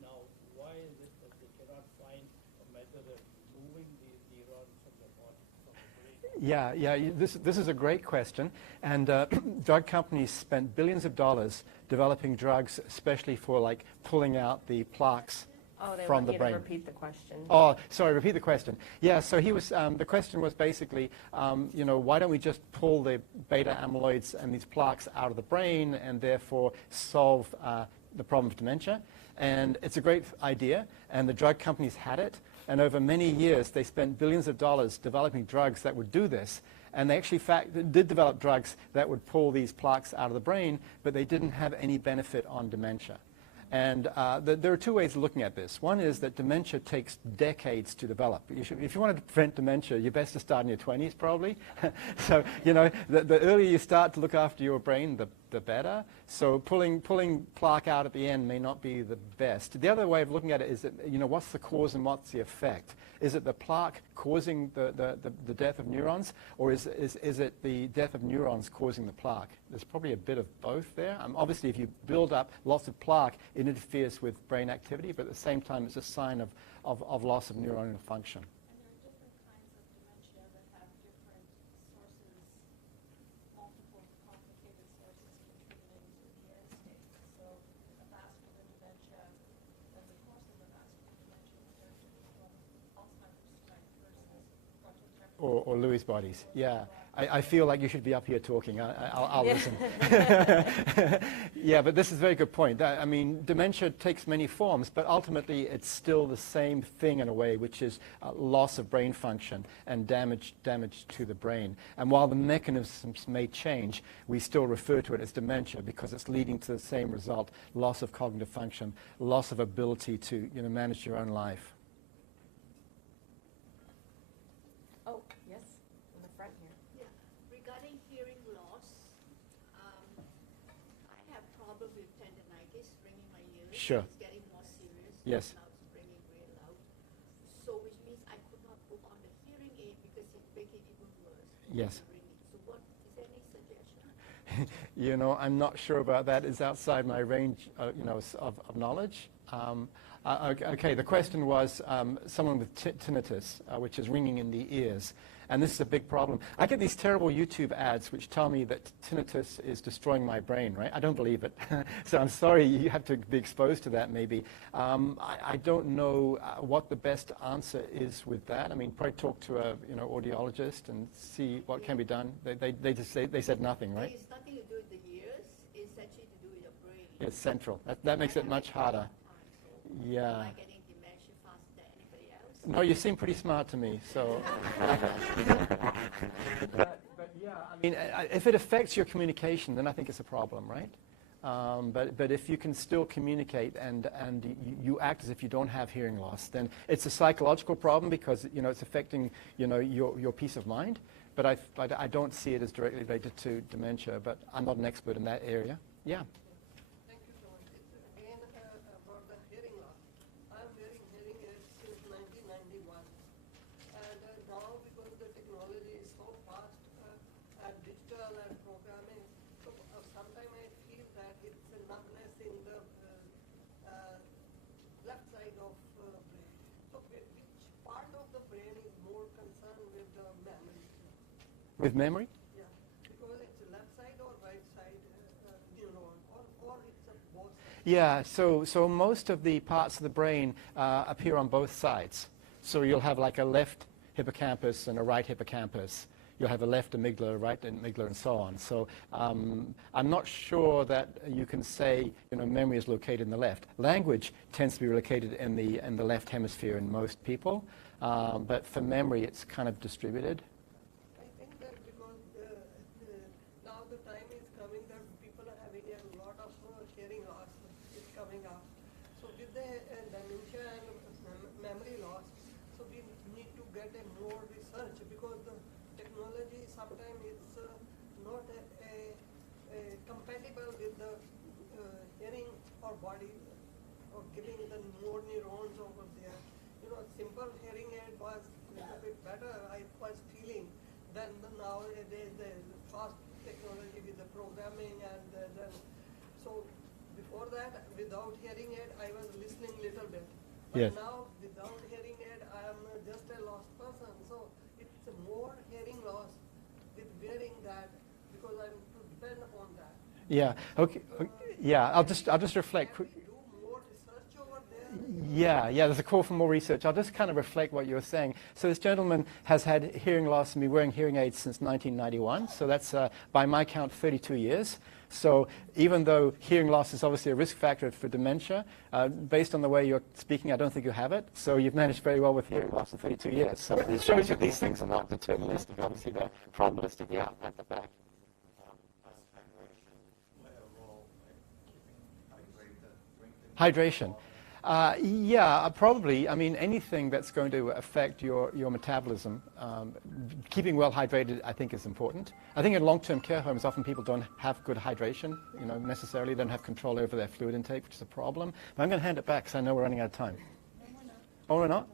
Now, why is it that they cannot find a method of removing these neurons from the body, from the brain? Yeah. This is a great question. And drug companies spent billions of dollars developing drugs, especially for like pulling out the plaques Oh, they from want the you brain. to repeat the question. Oh, sorry, repeat the question. Yeah, so he was, the question was basically, why don't we just pull the beta amyloids and these plaques out of the brain and therefore solve the problem of dementia? And it's a great idea, and the drug companies had it, and over many years they spent billions of dollars developing drugs that would do this. And they actually did develop drugs that would pull these plaques out of the brain, but they didn't have any benefit on dementia. And there are two ways of looking at this. One is that dementia takes decades to develop. If you want to prevent dementia, you're best to start in your 20s probably. So, the earlier you start to look after your brain, the better. So pulling plaque out at the end may not be the best. The other way of looking at it is that, what's the cause and what's the effect? Is it the plaque causing the death of neurons, or is it the death of neurons causing the plaque? There's probably a bit of both there. Obviously, if you build up lots of plaque, it interferes with brain activity, but at the same time, it's a sign of loss of neuronal function. And there are different kinds of dementia that have different sources, multiple complicated sources contributing to the end state. So a vascular dementia, and the course of a vascular dementia is very different from Alzheimer's type versus frontotemporal. Or Lewy bodies, yeah. I feel like you should be up here talking. I'll listen. Yeah, but this is a very good point. Dementia takes many forms, but ultimately it's still the same thing in a way, which is loss of brain function and damage to the brain. And while the mechanisms may change, we still refer to it as dementia because it's leading to the same result: loss of cognitive function, loss of ability to manage your own life. Oh, yes, in the front here. Yeah, regarding hearing loss, I have problem with tendinitis ringing my ears. Sure. It's getting more serious. Yes. Now it's ringing really loud. So which means I could not put on the hearing aid because it make it even worse. Yes. Ringing. So what is there any suggestion? I'm not sure about that. It's outside my range, of knowledge. Okay, the question was someone with tinnitus, which is ringing in the ears. And this is a big problem. I get these terrible YouTube ads which tell me that tinnitus is destroying my brain, right? I don't believe it. So I'm sorry you have to be exposed to that maybe. I don't know what the best answer is with that. Probably talk to a audiologist and see what can be done. They said nothing, right? It's nothing to do with the ears. It's actually to do with your brain. It's central. That makes it much harder. Yeah. Am I getting dementia faster than anybody else? No, you seem pretty smart to me, so. but yeah, if it affects your communication, then I think it's a problem, right? But if you can still communicate and you act as if you don't have hearing loss, then it's a psychological problem because it's affecting your peace of mind. But I don't see it as directly related to dementia. But I'm not an expert in that area. Yeah. Thank you so much. It's again about the hearing loss. I'm wearing hearing aids since 1991, and now because the technology is so fast and digital and programming, so sometimes I feel that it's a numbness in the left side of brain. So which part of the brain is more concerned with the memory? With memory? Yeah, because it's left side or right side neuron, or it's both sides. Yeah, so most of the parts of the brain appear on both sides. So you'll have like a left hippocampus and a right hippocampus. You'll have a left amygdala, a right amygdala, and so on. So I'm not sure that you can say memory is located in the left. Language tends to be located in the left hemisphere in most people, but for memory it's kind of distributed. I think that because now the time is coming that people are having a lot of hearing loss is coming up. So with the dementia and memory loss, so we need to get a more research because the technology sometimes is not compatible with the hearing or body or giving the more neurons over there. Simple hearing aid was a little bit better, I was feeling, than nowadays the fast technology with the programming and then. So before that, without hearing aid, I was listening little bit. But Yes. now, without hearing aid, I am just a lost person. So it's more hearing loss with wearing that because I'm to depend on that. Yeah. Okay. Yeah. I'll just reflect. Can we do more research over there? Yeah, there's a call for more research. I'll just kind of reflect what you were saying. So this gentleman has had hearing loss and been wearing hearing aids since 1991. So that's, by my count, 32 years. So even though hearing loss is obviously a risk factor for dementia, based on the way you're speaking, I don't think you have it. So you've managed very well with hearing loss in 32 years. So it shows you these things are not deterministic. Obviously, they're probabilistic. Yeah, at the back. Hydration. Yeah, probably. I mean, anything that's going to affect your metabolism, keeping well hydrated, I think, is important. I think in long-term care homes, often people don't have good hydration, necessarily. They don't have control over their fluid intake, which is a problem. But I'm going to hand it back because I know we're running out of time. Oh, we're not?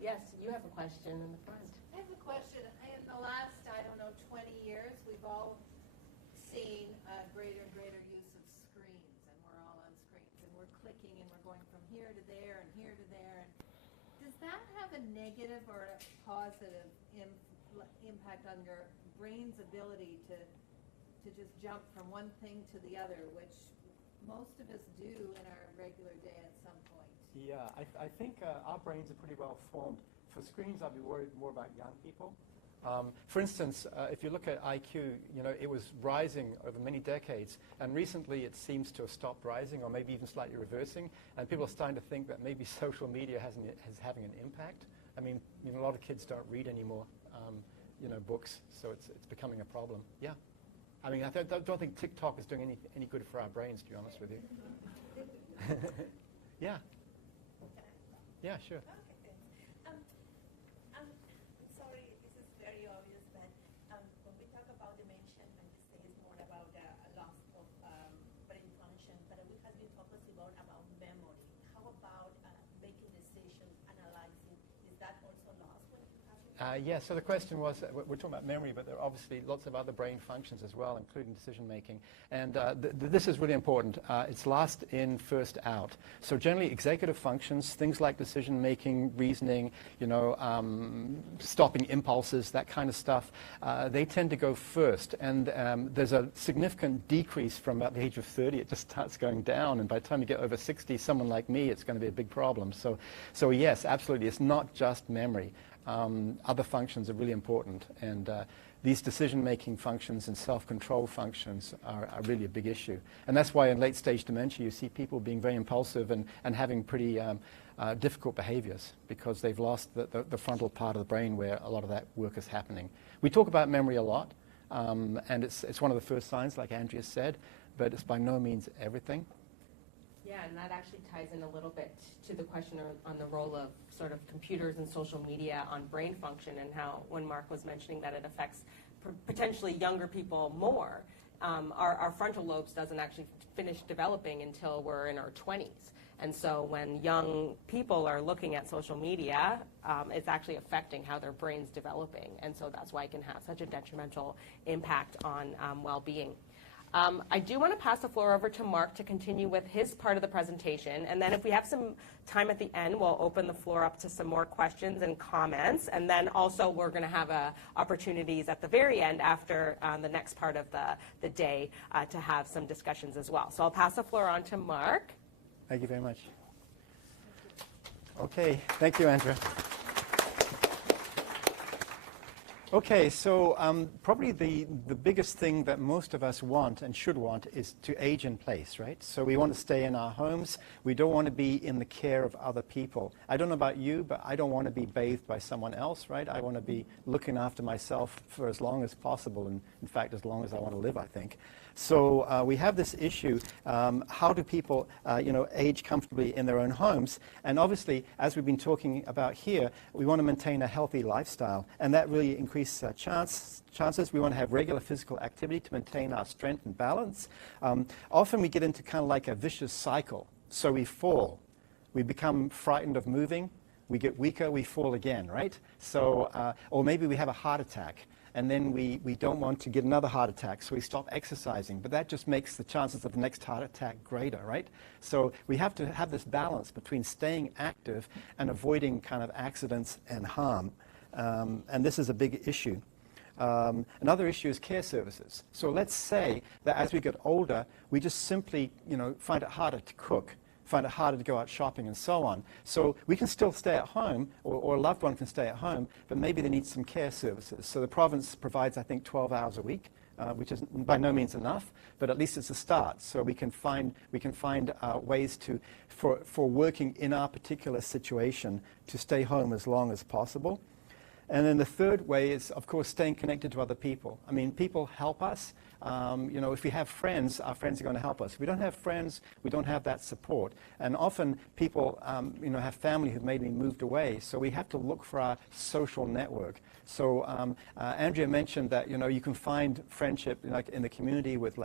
Yes, you have a question in the front. I have a question. In the last, 20 years, we've all seen greater and greater use of screens, and we're all on screens, and we're clicking, and we're going from here to there and here to there. And does that have a negative or a positive impact on your brain's ability to just jump from one thing to the other, which most of us do in our regular day at some point? Yeah, I think our brains are pretty well formed. For screens, I'd be worried more about young people. For instance, if you look at IQ, it was rising over many decades, and recently it seems to have stopped rising, or maybe even slightly reversing, and people are starting to think that maybe social media is having an impact. I mean, a lot of kids don't read anymore, books, so it's becoming a problem. Yeah. I mean, I don't think TikTok is doing any good for our brains, to be honest with you. Yeah. Yeah, sure. Yeah, so the question was, we're talking about memory, but there are obviously lots of other brain functions as well, including decision making. And this is really important. It's last in, first out. So generally executive functions, things like decision making, reasoning, stopping impulses, that kind of stuff, they tend to go first. And there's a significant decrease from about the age of 30. It just starts going down. And by the time you get over 60, someone like me, it's going to be a big problem. So yes, absolutely. It's not just memory. Other functions are really important, and these decision-making functions and self-control functions are really a big issue. And that's why in late-stage dementia you see people being very impulsive and having pretty difficult behaviors, because they've lost the frontal part of the brain where a lot of that work is happening. We talk about memory a lot, and it's one of the first signs, like Andrea said, but it's by no means everything. Yeah, and that actually ties in a little bit to the question on the role of sort of computers and social media on brain function, and how, when Mark was mentioning that it affects potentially younger people more, our frontal lobes doesn't actually finish developing until we're in our 20s. And so when young people are looking at social media, it's actually affecting how their brain's developing. And so that's why it can have such a detrimental impact on well-being. I do want to pass the floor over to Mark to continue with his part of the presentation, and then if we have some time at the end, we'll open the floor up to some more questions and comments, and then also we're going to have opportunities at the very end after the next part of the day to have some discussions as well. So I'll pass the floor on to Mark. Thank you very much. Okay, thank you, Andrea. Okay, so probably the biggest thing that most of us want and should want is to age in place, right? So we want to stay in our homes. We don't want to be in the care of other people. I don't know about you, but I don't want to be bathed by someone else, right? I want to be looking after myself for as long as possible, and in fact, as long as I want to live, I think. So we have this issue, how do people age comfortably in their own homes? And obviously, as we've been talking about here, we want to maintain a healthy lifestyle, and that really increases chances. We want to have regular physical activity to maintain our strength and balance. Often we get into kind of like a vicious cycle. So we fall. We become frightened of moving. We get weaker. We fall again, right? So, or maybe we have a heart attack, and then we don't want to get another heart attack, so we stop exercising. But that just makes the chances of the next heart attack greater, right? So we have to have this balance between staying active and avoiding kind of accidents and harm. And this is a big issue. Another issue is care services. So let's say that as we get older, we just simply find it harder to cook. find it harder to go out shopping and so on. So we can still stay at home, or a loved one can stay at home, but maybe they need some care services. So the province provides, I think, 12 hours a week, which is by no means enough, but at least it's a start. So we can find ways for working in our particular situation to stay home as long as possible. And then the third way is, of course, staying connected to other people. I mean, people help us. If we have friends, our friends are going to help us. If we don't have friends, we don't have that support. And often people, have family who've maybe moved away, so we have to look for our social network. So Andrea mentioned that, you can find friendship like in the community with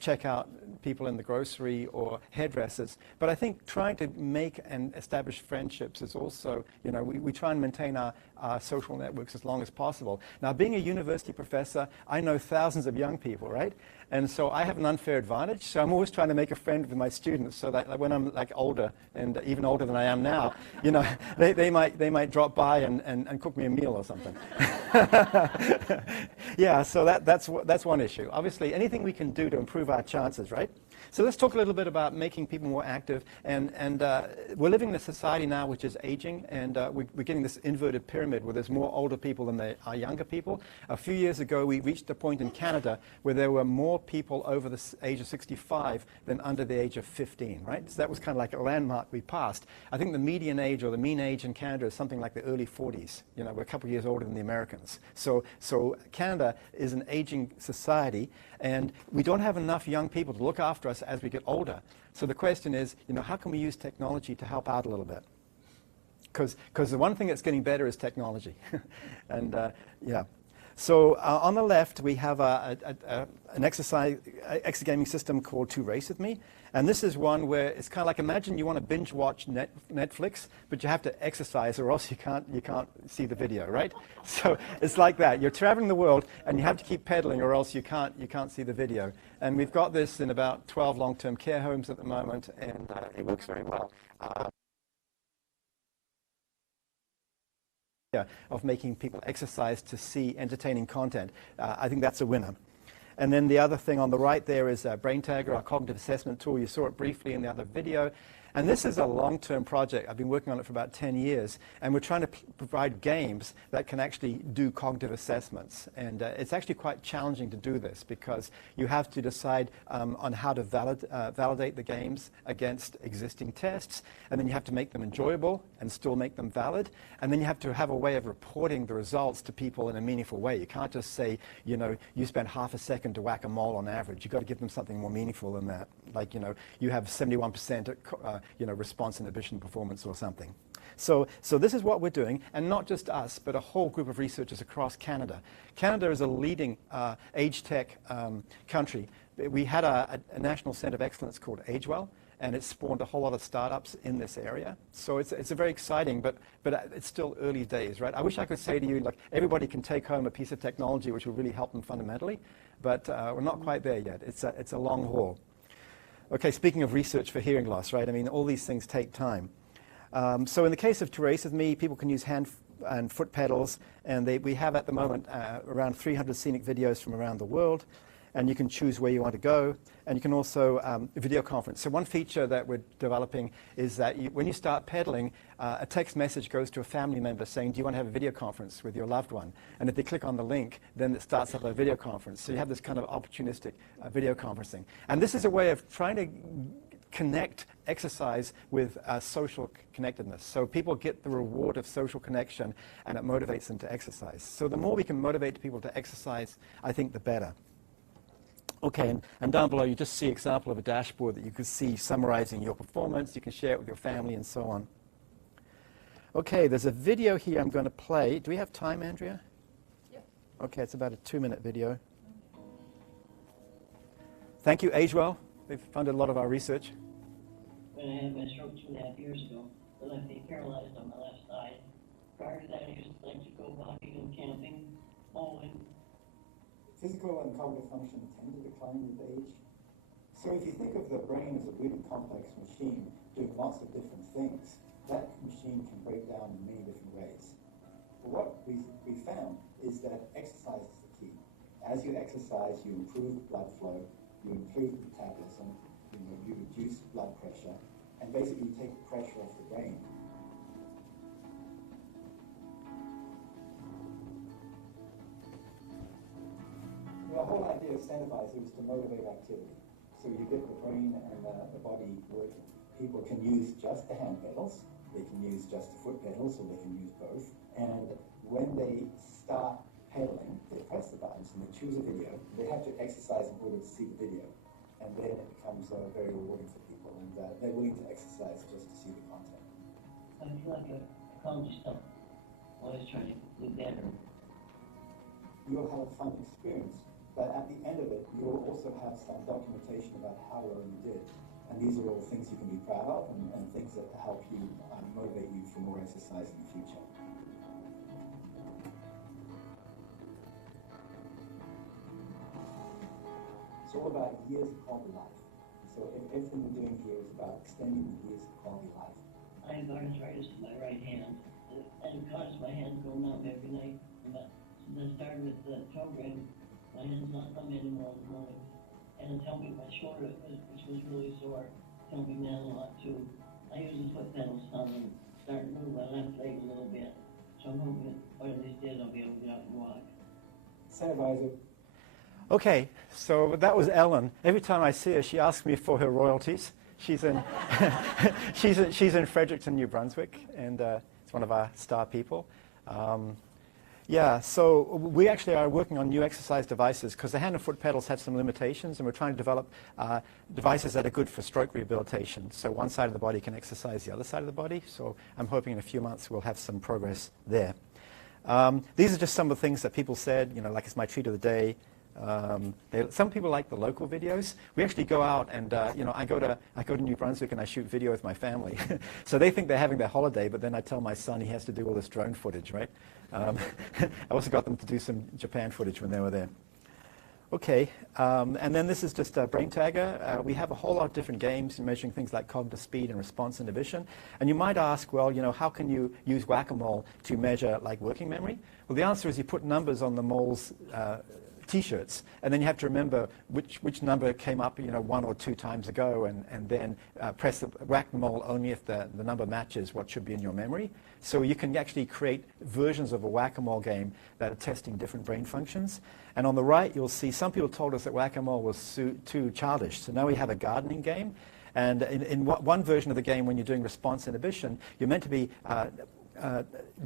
check out people in the grocery or hairdressers. But I think trying to make and establish friendships is also, we try and maintain our social networks as long as possible. Now, being a university professor, I know thousands of young people, right? And so I have an unfair advantage. So I'm always trying to make a friend with my students so that when I'm older, and even older than I am now, they might drop by and cook me a meal or something. Yeah, so that's one issue. Obviously, anything we can do to improve our chances, right? So let's talk a little bit about making people more active. And we're living in a society now which is aging, and we're getting this inverted pyramid where there's more older people than there are younger people. A few years ago, we reached a point in Canada where there were more people over the age of 65 than under the age of 15, right? So that was kind of like a landmark we passed. I think the median age or the mean age in Canada is something like the early 40s. We're a couple of years older than the Americans. So Canada is an aging society, and we don't have enough young people to look after us as we get older. So the question is, how can we use technology to help out a little bit? Because the one thing that's getting better is technology. And yeah. So on the left, we have an exergaming system called To Race With Me. And this is one where it's kind of like, imagine you want to binge watch Netflix, but you have to exercise or else you can't see the video, right? So it's like that. You're traveling the world and you have to keep pedaling or else you can't see the video. And we've got this in about 12 long-term care homes at the moment, and it works very well. Of making people exercise to see entertaining content. I think that's a winner. And then the other thing on the right there is Brain Tagger, our cognitive assessment tool. You saw it briefly in the other video. And this is a long-term project. I've been working on it for about 10 years. And we're trying to provide games that can actually do cognitive assessments. And it's actually quite challenging to do this because you have to decide on how to validate the games against existing tests. And then you have to make them enjoyable and still make them valid. And then you have to have a way of reporting the results to people in a meaningful way. You can't just say, you spent half a second to whack a mole on average. You've got to give them something more meaningful than that. Like, you have 71% response inhibition performance or something. So this is what we're doing, and not just us, but a whole group of researchers across Canada. Canada is a leading age tech country. We had a national center of excellence called AgeWell, and it spawned a whole lot of startups in this area. So it's a very exciting, but it's still early days, right? I wish I could say to you, like, everybody can take home a piece of technology which will really help them fundamentally, but we're not quite there yet. It's a long haul. Okay, speaking of research for hearing loss, right? I mean, all these things take time. So in the case of To Race With Me, people can use hand and foot pedals, and we have at the moment around 300 scenic videos from around the world, and you can choose where you want to go, and you can also video conference. So one feature that we're developing is that when you start pedaling, a text message goes to a family member saying, do you want to have a video conference with your loved one? And if they click on the link, then it starts up a video conference. So you have this kind of opportunistic video conferencing. And this is a way of trying to connect exercise with social connectedness. So people get the reward of social connection, and it motivates them to exercise. So the more we can motivate people to exercise, I think the better. Okay, and down below you just see an example of a dashboard that you can see summarizing your performance. You can share it with your family and so on. Okay, there's a video here I'm going to play. Do we have time, Andrea? Yep. Okay, it's about a 2-minute video. Thank you, AgeWell. They've funded a lot of our research. When I had my stroke 2.5 years ago, I left me paralyzed on my left side. Prior to that, I used to like to go walking and camping, mowing. Physical and cognitive function tend to decline with age. So if you think of the brain as a really complex machine doing lots of different things, that machine can break down in many different ways. But what we found is that exercise is the key. As you exercise, you improve blood flow, you improve metabolism, you reduce blood pressure, and basically take the pressure off the brain. The whole idea of standardizing is to motivate activity. So you get the brain and the body working. People can use just the hand pedals, they can use just the foot pedals, or they can use both. And when they start pedaling, they press the buttons and they choose a video. They have to exercise in order to see the video. And then it becomes very rewarding for people. And they're willing to exercise just to see the content. I feel like I accomplished something. Always trying to do better. You'll have a fun experience. But at the end of it, you'll also have some documentation about how well you did. And these are all things you can be proud of and things that help you motivate you for more exercise in the future. It's all about years of quality life. So everything we're doing here is about extending the years of quality life. I have arthritis in my right hand, and it causes my hands go numb every night. Since I started with the program, my hand's not numb anymore in the morning. And it's helping my shoulder, which was really sore. It's helping me out a lot too. I use the foot pedals some and start to move my left leg a little bit. So I'm hoping one of these days I'll be able to get out and walk. Supervisor. Okay, so that was Ellen. Every time I see her, she asks me for her royalties. She's in, she's in Fredericton, New Brunswick, and it's one of our star people. Yeah, so we actually are working on new exercise devices because the hand and foot pedals have some limitations, and we're trying to develop devices that are good for stroke rehabilitation. So one side of the body can exercise the other side of the body. So I'm hoping in a few months we'll have some progress there. These are just some of the things that people said, you know, like it's my treat of the day. Some people like the local videos. We actually go out and, you know, I go to New Brunswick and I shoot video with my family. So they think they're having their holiday, but then I tell my son he has to do all this drone footage, right? I also got them to do some Japan footage when they were there. Okay, and then this is just a brain tagger. We have a whole lot of different games measuring things like cognitive speed and response inhibition. And you might ask, well, you know, how can you use whack-a-mole to measure like working memory? Well, the answer is you put numbers on the mole's T-shirts, and then you have to remember which number came up, you know, 1 or 2 times ago, and then whack the mole only if the number matches what should be in your memory. So you can actually create versions of a whack-a-mole game that are testing different brain functions. And on the right, you'll see some people told us that whack-a-mole was too childish. So now we have a gardening game. And in one version of the game, when you're doing response inhibition, you're meant to be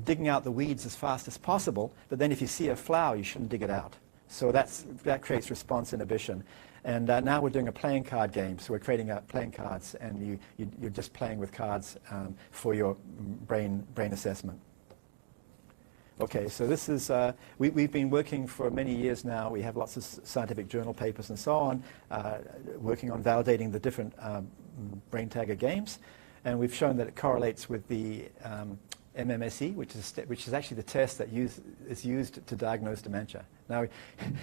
digging out the weeds as fast as possible. But then if you see a flower, you shouldn't dig it out. So that creates response inhibition. And now we're doing a playing card game. So we're creating playing cards, and you're just playing with cards for your brain assessment. Okay, so this is, we've been working for many years now. We have lots of scientific journal papers and so on, working on validating the different brain tagger games. And we've shown that it correlates with the MMSE, which is actually the test that is used to diagnose dementia. Now,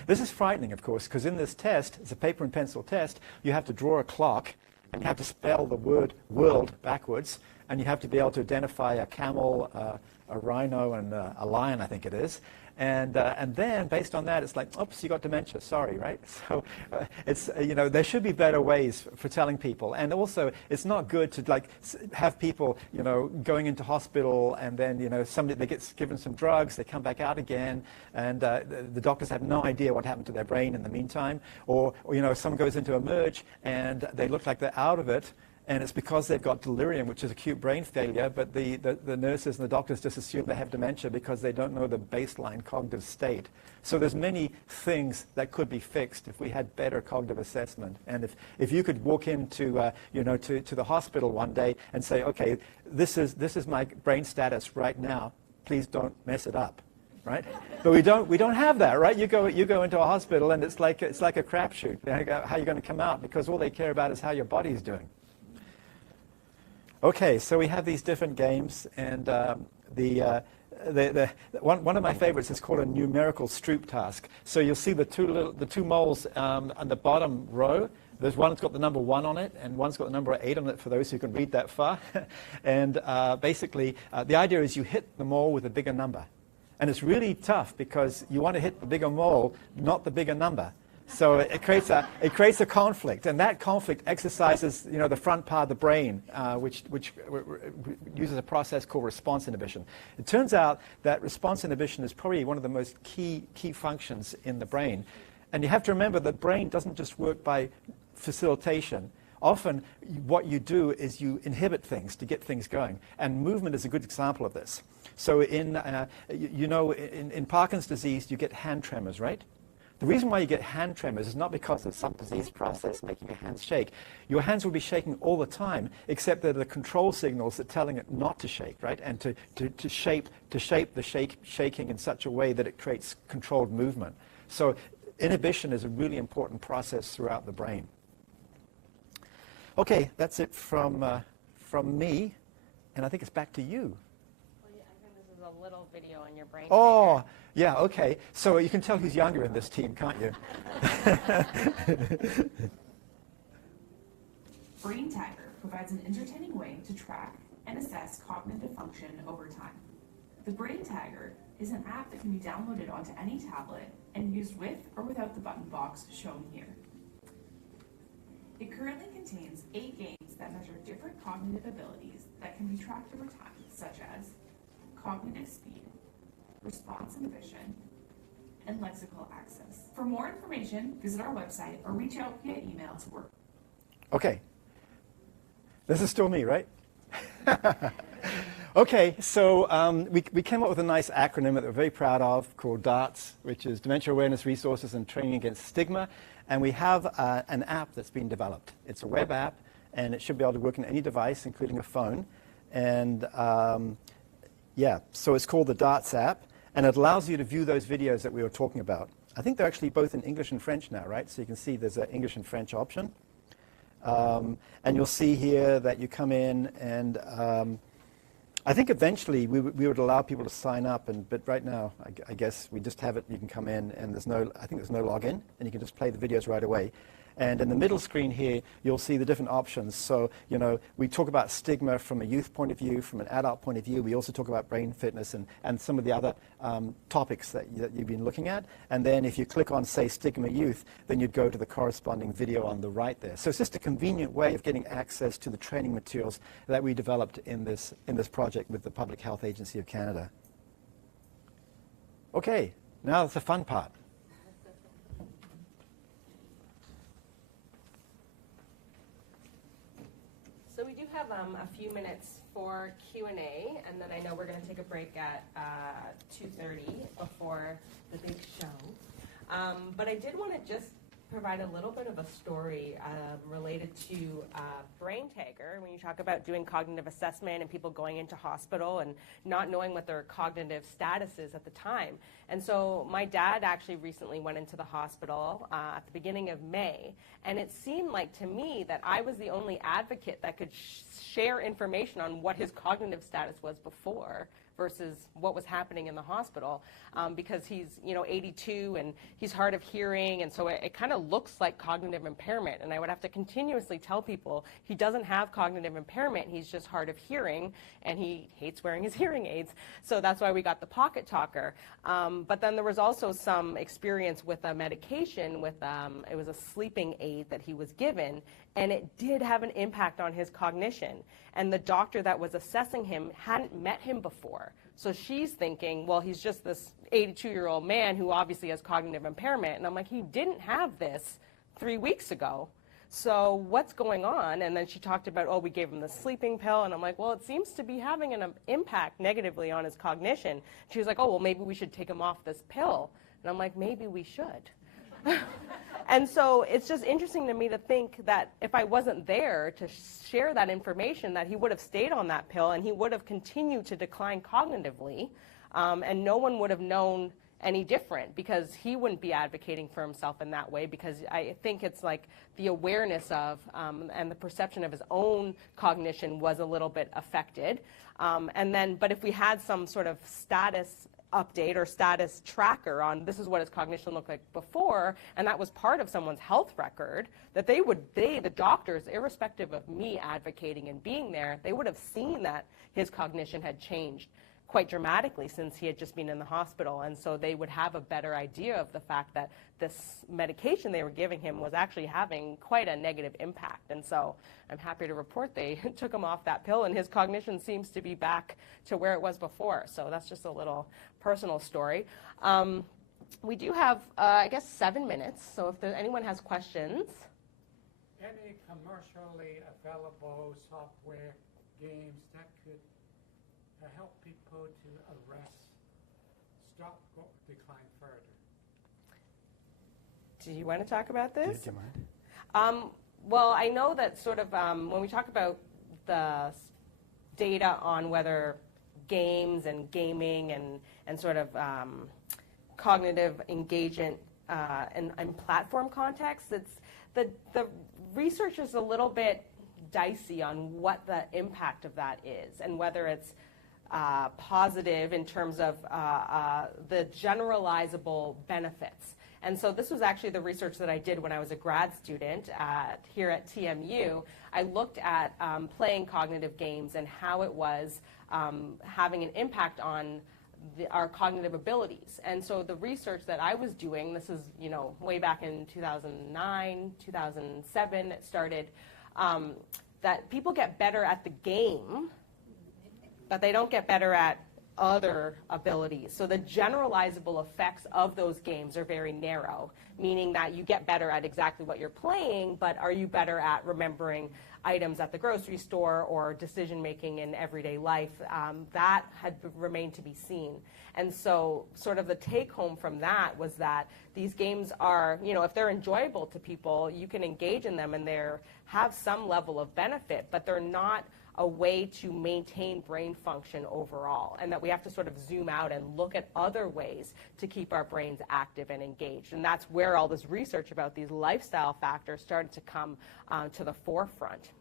this is frightening, of course, because in this test, it's a paper and pencil test, you have to draw a clock, and you have to spell the word world backwards, and you have to be able to identify a camel, a rhino, and a lion, I think it is. And then, based on that, it's like, oops, you got dementia, sorry, right? So it's, you know, there should be better ways for telling people. And also, it's not good to, like, have people, you know, going into hospital and then, you know, somebody, they get given some drugs, they come back out again, and the doctors have no idea what happened to their brain in the meantime. Or you know, someone goes into a merge and they look like they're out of it, and it's because they've got delirium, which is acute brain failure, but the nurses and the doctors just assume they have dementia because they don't know the baseline cognitive state. So there's many things that could be fixed if we had better cognitive assessment. And if you could walk into, you know, to the hospital one day and say, okay, this is my brain status right now, please don't mess it up. Right? But we don't have that, right? You go into a hospital and it's like a crapshoot. How you're going to come out, because all they care about is how your body's doing. Okay, so we have these different games, and one of my favorites is called a numerical Stroop task. So you'll see the two moles on the bottom row. There's one that's got the number 1 on it, and one's got the number 8 on it for those who can read that far. And basically, the idea is you hit the mole with a bigger number. And it's really tough because you want to hit the bigger mole, not the bigger number. So it creates a conflict, and that conflict exercises, you know, the front part of the brain, which uses a process called response inhibition. It turns out that response inhibition is probably one of the most key functions in the brain, and you have to remember the brain doesn't just work by facilitation. Often, what you do is you inhibit things to get things going, and movement is a good example of this. So in Parkinson's disease, you get hand tremors, right? The reason why you get hand tremors is not because of some disease process making your hands shake. Your hands will be shaking all the time, except that the control signals that are telling it not to shake, right? And to shape the shaking in such a way that it creates controlled movement. So inhibition is a really important process throughout the brain. Okay, that's it from me, and I think it's back to you. Well, yeah, I think this is a little video on your brain. Oh, yeah, okay. So you can tell who's younger in this team, can't you? Brain Tagger provides an entertaining way to track and assess cognitive function over time. The Brain Tagger is an app that can be downloaded onto any tablet and used with or without the button box shown here. It currently contains 8 games that measure different cognitive abilities that can be tracked over time, such as cognitive speed, response inhibition, and lexical access. For more information, visit our website or reach out via email to work. Okay. This is still me, right? Okay, so we came up with a nice acronym that we're very proud of called DARTS, which is Dementia Awareness Resources and Training Against Stigma. And we have an app that's been developed. It's a web app, and it should be able to work on any device, including a phone. And yeah, so it's called the DARTS app, and it allows you to view those videos that we were talking about. I think they're actually both in English and French now, right? So you can see there's an English and French option. And you'll see here that you come in, and I think eventually we would allow people to sign up, but right now I guess we just have it. You can come in, and I think there's no login, and you can just play the videos right away. And in the middle screen here, you'll see the different options. So, you know, we talk about stigma from a youth point of view, from an adult point of view. We also talk about brain fitness and some of the other topics that you've been looking at. And then if you click on, say, stigma youth, then you'd go to the corresponding video on the right there. So it's just a convenient way of getting access to the training materials that we developed in this project with the Public Health Agency of Canada. Okay, now that's the fun part. So we do have a few minutes for Q&A, and then I know we're going to take a break at 2:30 before the big show. But I did want to just provide a little bit of a story related to Brain Tagger. When you talk about doing cognitive assessment and people going into hospital and not knowing what their cognitive status is at the time. And so my dad actually recently went into the hospital at the beginning of May, and it seemed like to me that I was the only advocate that could share information on what his cognitive status was before versus what was happening in the hospital, because he's 82 and he's hard of hearing, and so it kind of looks like cognitive impairment. And I would have to continuously tell people he doesn't have cognitive impairment, he's just hard of hearing, and he hates wearing his hearing aids. So that's why we got the pocket talker. But then there was also some experience with a medication, it was a sleeping aid that he was given, and it did have an impact on his cognition. And the doctor that was assessing him hadn't met him before. So she's thinking, well, he's just this 82-year-old man who obviously has cognitive impairment. And I'm like, he didn't have this 3 weeks ago. So what's going on? And then she talked about, oh, we gave him the sleeping pill. And I'm like, well, it seems to be having an impact negatively on his cognition. She was like, oh, well, maybe we should take him off this pill. And I'm like, maybe we should. And so it's just interesting to me to think that if I wasn't there to share that information, that he would have stayed on that pill and he would have continued to decline cognitively, and no one would have known any different, because he wouldn't be advocating for himself in that way, because I think it's like the awareness of and the perception of his own cognition was a little bit affected. But if we had some sort of status update or status tracker on this is what his cognition looked like before, and that was part of someone's health record, that the doctors, irrespective of me advocating and being there, they would have seen that his cognition had changed. quite dramatically since he had just been in the hospital. And so they would have a better idea of the fact that this medication they were giving him was actually having quite a negative impact. And so I'm happy to report they took him off that pill, and his cognition seems to be back to where it was before. So that's just a little personal story. We do have, I guess, 7 minutes. So if anyone has questions. Any commercially available software games that could help people to stop decline further? Do you want to talk about this? Do you mind? Well, I know that sort of when we talk about the data on whether games and gaming and sort of cognitive engagement and platform context, it's the research is a little bit dicey on what the impact of that is and whether it's positive in terms of the generalizable benefits. And so this was actually the research that I did when I was a grad student here at TMU. I looked at playing cognitive games and how it was having an impact on our cognitive abilities. And so the research that I was doing, this is, you know, way back in 2009, 2007 it started, that people get better at the game, but they don't get better at other abilities. So the generalizable effects of those games are very narrow, meaning that you get better at exactly what you're playing, but are you better at remembering items at the grocery store or decision making in everyday life? That had remained to be seen. And so sort of the take home from that was that these games are, you know, if they're enjoyable to people, you can engage in them and they have some level of benefit, but they're not a way to maintain brain function overall, and that we have to sort of zoom out and look at other ways to keep our brains active and engaged. And that's where all this research about these lifestyle factors started to come to the forefront.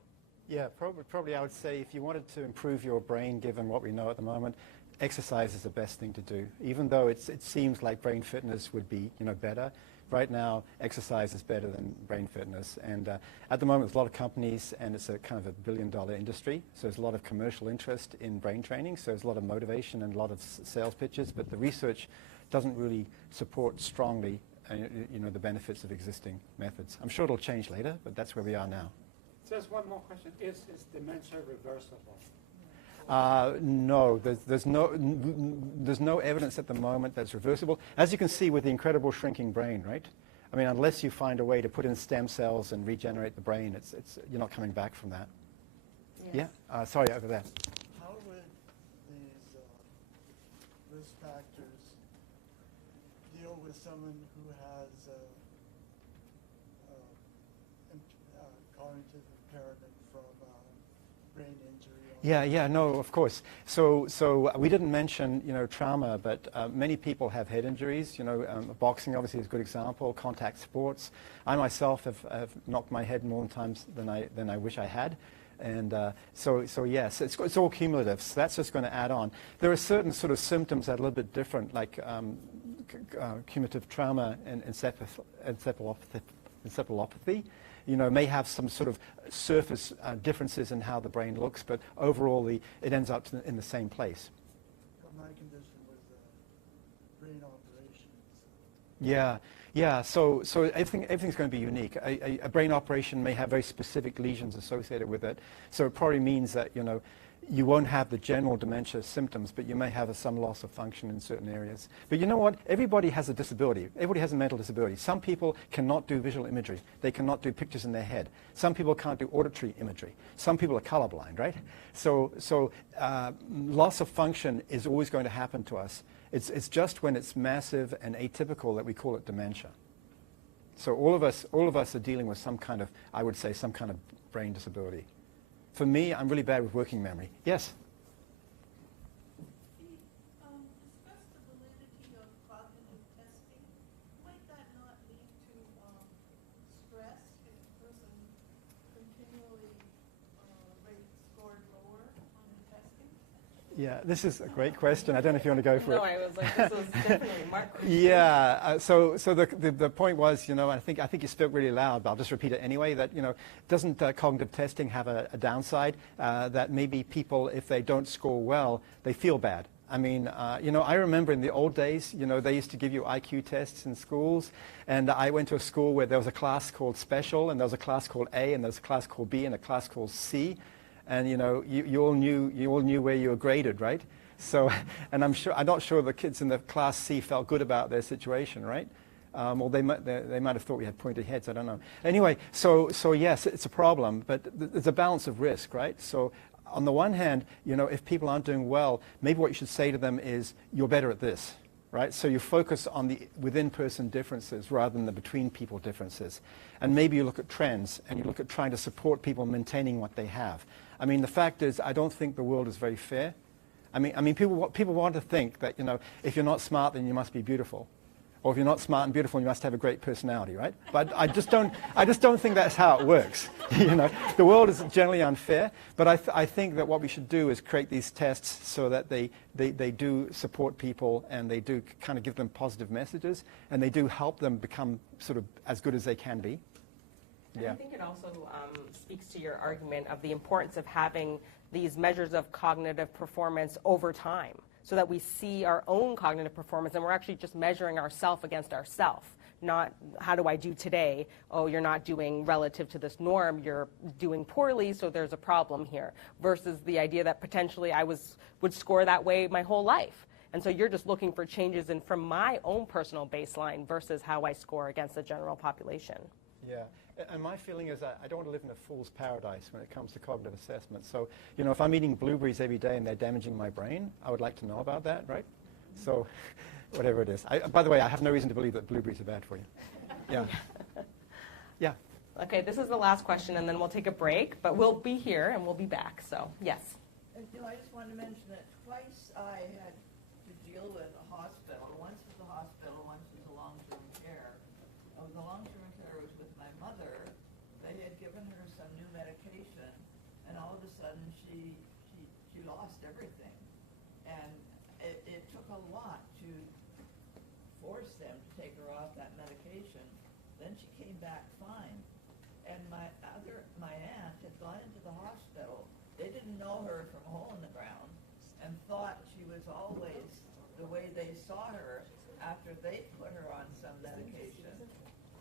Yeah, probably I would say if you wanted to improve your brain, given what we know at the moment, exercise is the best thing to do. Even though it seems like brain fitness would be, you know, better, right now exercise is better than brain fitness. And at the moment there's a lot of companies, and it's a kind of a billion-dollar industry, so there's a lot of commercial interest in brain training, so there's a lot of motivation and a lot of sales pitches, but the research doesn't really support strongly you know, the benefits of existing methods. I'm sure it'll change later, but that's where we are now. Just one more question. Is dementia reversible? No, there's no evidence at the moment that's reversible. As you can see with the incredible shrinking brain, right? I mean, unless you find a way to put in stem cells and regenerate the brain, you're not coming back from that. Yes. Yeah. Sorry, over there. How would these risk factors deal with someone who has cognitive impairment from brain injury? Yeah, no, of course. So we didn't mention, you know, trauma, but many people have head injuries. You know, boxing obviously is a good example. Contact sports. I myself have knocked my head more times than I wish I had, and so yes, it's all cumulative. So that's just going to add on. There are certain sort of symptoms that are a little bit different, like cumulative trauma and encephalopathy. You know, may have some sort of surface differences in how the brain looks, but overall it ends up in the same place. My condition was brain operations. Yeah. So everything's going to be unique. A brain operation may have very specific lesions associated with it. So it probably means that, you know, you won't have the general dementia symptoms, but you may have some loss of function in certain areas. But you know what? Everybody has a disability. Everybody has a mental disability. Some people cannot do visual imagery. They cannot do pictures in their head. Some people can't do auditory imagery. Some people are colorblind, right? So loss of function is always going to happen to us. It's just when it's massive and atypical that we call it dementia. So all of us are dealing with some kind of, I would say, some kind of brain disability. For me, I'm really bad with working memory. Yes? Discuss the validity of cognitive testing. Might that not lead to stress if a person continually scored lower on the testing? Yeah, this is a great question. I don't know if you want to go for it. No, I was like, this was definitely Mark. Yeah. So the point was, you know, I think you spoke really loud, but I'll just repeat it anyway. That, you know, doesn't cognitive testing have a downside? That maybe people, if they don't score well, they feel bad. I mean, you know, I remember in the old days, you know, they used to give you IQ tests in schools, and I went to a school where there was a class called Special, and there was a class called A, and there was a class called B, and a class called C, and you know, you all knew where you were graded, right? So, and I'm not sure the kids in the class C felt good about their situation, right? Or they might have thought we had pointed heads. I don't know. Anyway, so yes, it's a problem, but there's a balance of risk, right? So on the one hand, you know, if people aren't doing well, maybe what you should say to them is, you're better at this, right? So you focus on the within-person differences rather than the between-people differences. And maybe you look at trends, and you look at trying to support people maintaining what they have. I mean, the fact is, I don't think the world is very fair. I mean, people want to think that, you know, if you're not smart, then you must be beautiful. Or if you're not smart and beautiful, you must have a great personality, right? But I just don't think that's how it works. You know, the world is generally unfair, but I think that what we should do is create these tests so that they do support people, and they do kind of give them positive messages, and they do help them become sort of as good as they can be. And I think it also speaks to your argument of the importance of having these measures of cognitive performance over time, so that we see our own cognitive performance, and we're actually just measuring ourselves against ourselves, not how do I do today? Oh, you're not doing relative to this norm, you're doing poorly, so there's a problem here, versus the idea that potentially I would score that way my whole life. And so you're just looking for changes from my own personal baseline versus how I score against the general population. Yeah. And my feeling is that I don't want to live in a fool's paradise when it comes to cognitive assessment. So, you know, if I'm eating blueberries every day and they're damaging my brain, I would like to know about that, right? So, whatever it is. By the way, I have no reason to believe that blueberries are bad for you. Yeah. Yeah. Okay, this is the last question, and then we'll take a break. But we'll be here, and we'll be back. So, yes. You know, I just wanted to mention that twice I had to deal with a hospital. Once was a hospital, once was a long-term care. The long-term care was with my mother. They had given her some new medication, and all of a sudden she lost everything. And it took a lot to force them to take her off that medication. Then she came back fine. And my aunt had gone into the hospital. They didn't know her from a hole in the ground and thought she was always the way they saw her after they put her on some medication.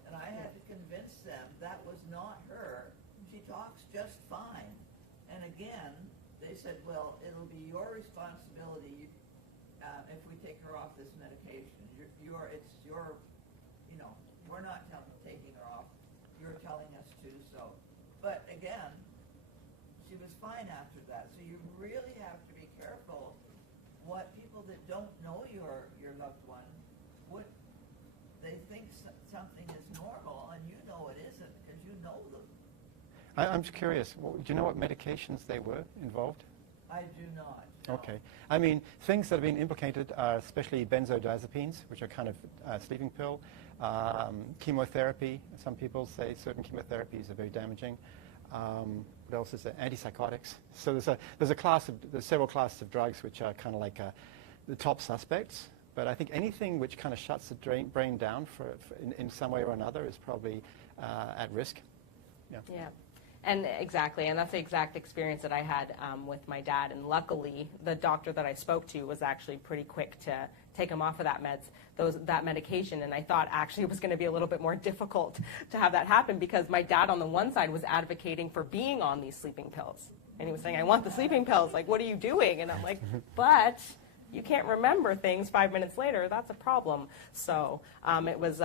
And I had to convince them that was not her. She talks just fine. And again, they said, well, it'll be your responsibility if we take her off this medication. It's your, you know, we're not taking her off. You're telling us to, so. But again, she was fine after that. So you really have to be careful what people that don't know your loved one, what they think something is normal, and you know it isn't because you know them. I'm just curious. Do you know what medications they were involved? I do not. No. Okay. I mean, things that have been implicated are especially benzodiazepines, which are kind of a sleeping pill, chemotherapy. Some people say certain chemotherapies are very damaging. What else is there? Antipsychotics. So there's several classes of drugs which are kind of like the top suspects. But I think anything which kind of shuts the brain down in some way or another is probably at risk. Yeah. Yeah. And exactly, and that's the exact experience that I had with my dad. And luckily, the doctor that I spoke to was actually pretty quick to take him off of that medication. And I thought actually it was going to be a little bit more difficult to have that happen because my dad on the one side was advocating for being on these sleeping pills. And he was saying, I want the sleeping pills. Like, what are you doing? And I'm like, but you can't remember things 5 minutes later. That's a problem. So it was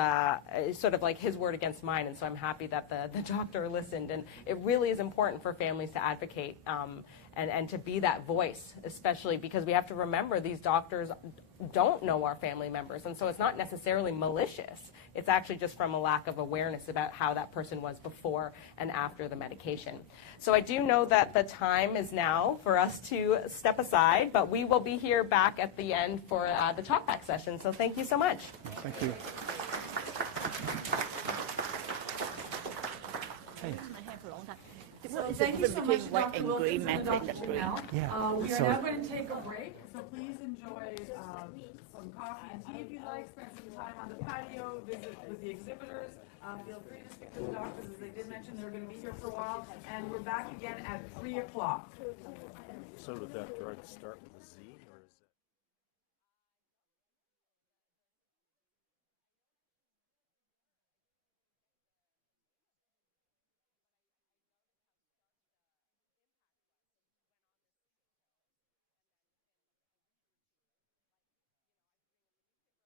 sort of like his word against mine. And so I'm happy that the doctor listened. And it really is important for families to advocate and to be that voice, especially because we have to remember these doctors don't know our family members. And so it's not necessarily malicious. It's actually just from a lack of awareness about how that person was before and after the medication. So I do know that the time is now for us to step aside, but we will be here back at the end for the talkback session. So thank you so much. Thank you. Hey. So thank you so much, Dr. Wilkinson and Dr. Chignell. Yeah. We are now going to take a break, so please enjoy some coffee and tea if you like. Spend some time on the patio, visit with the exhibitors. Feel free to speak to the doctors, as they did mention they're going to be here for a while. And we're back again at 3 o'clock. So did that drug start with a Z?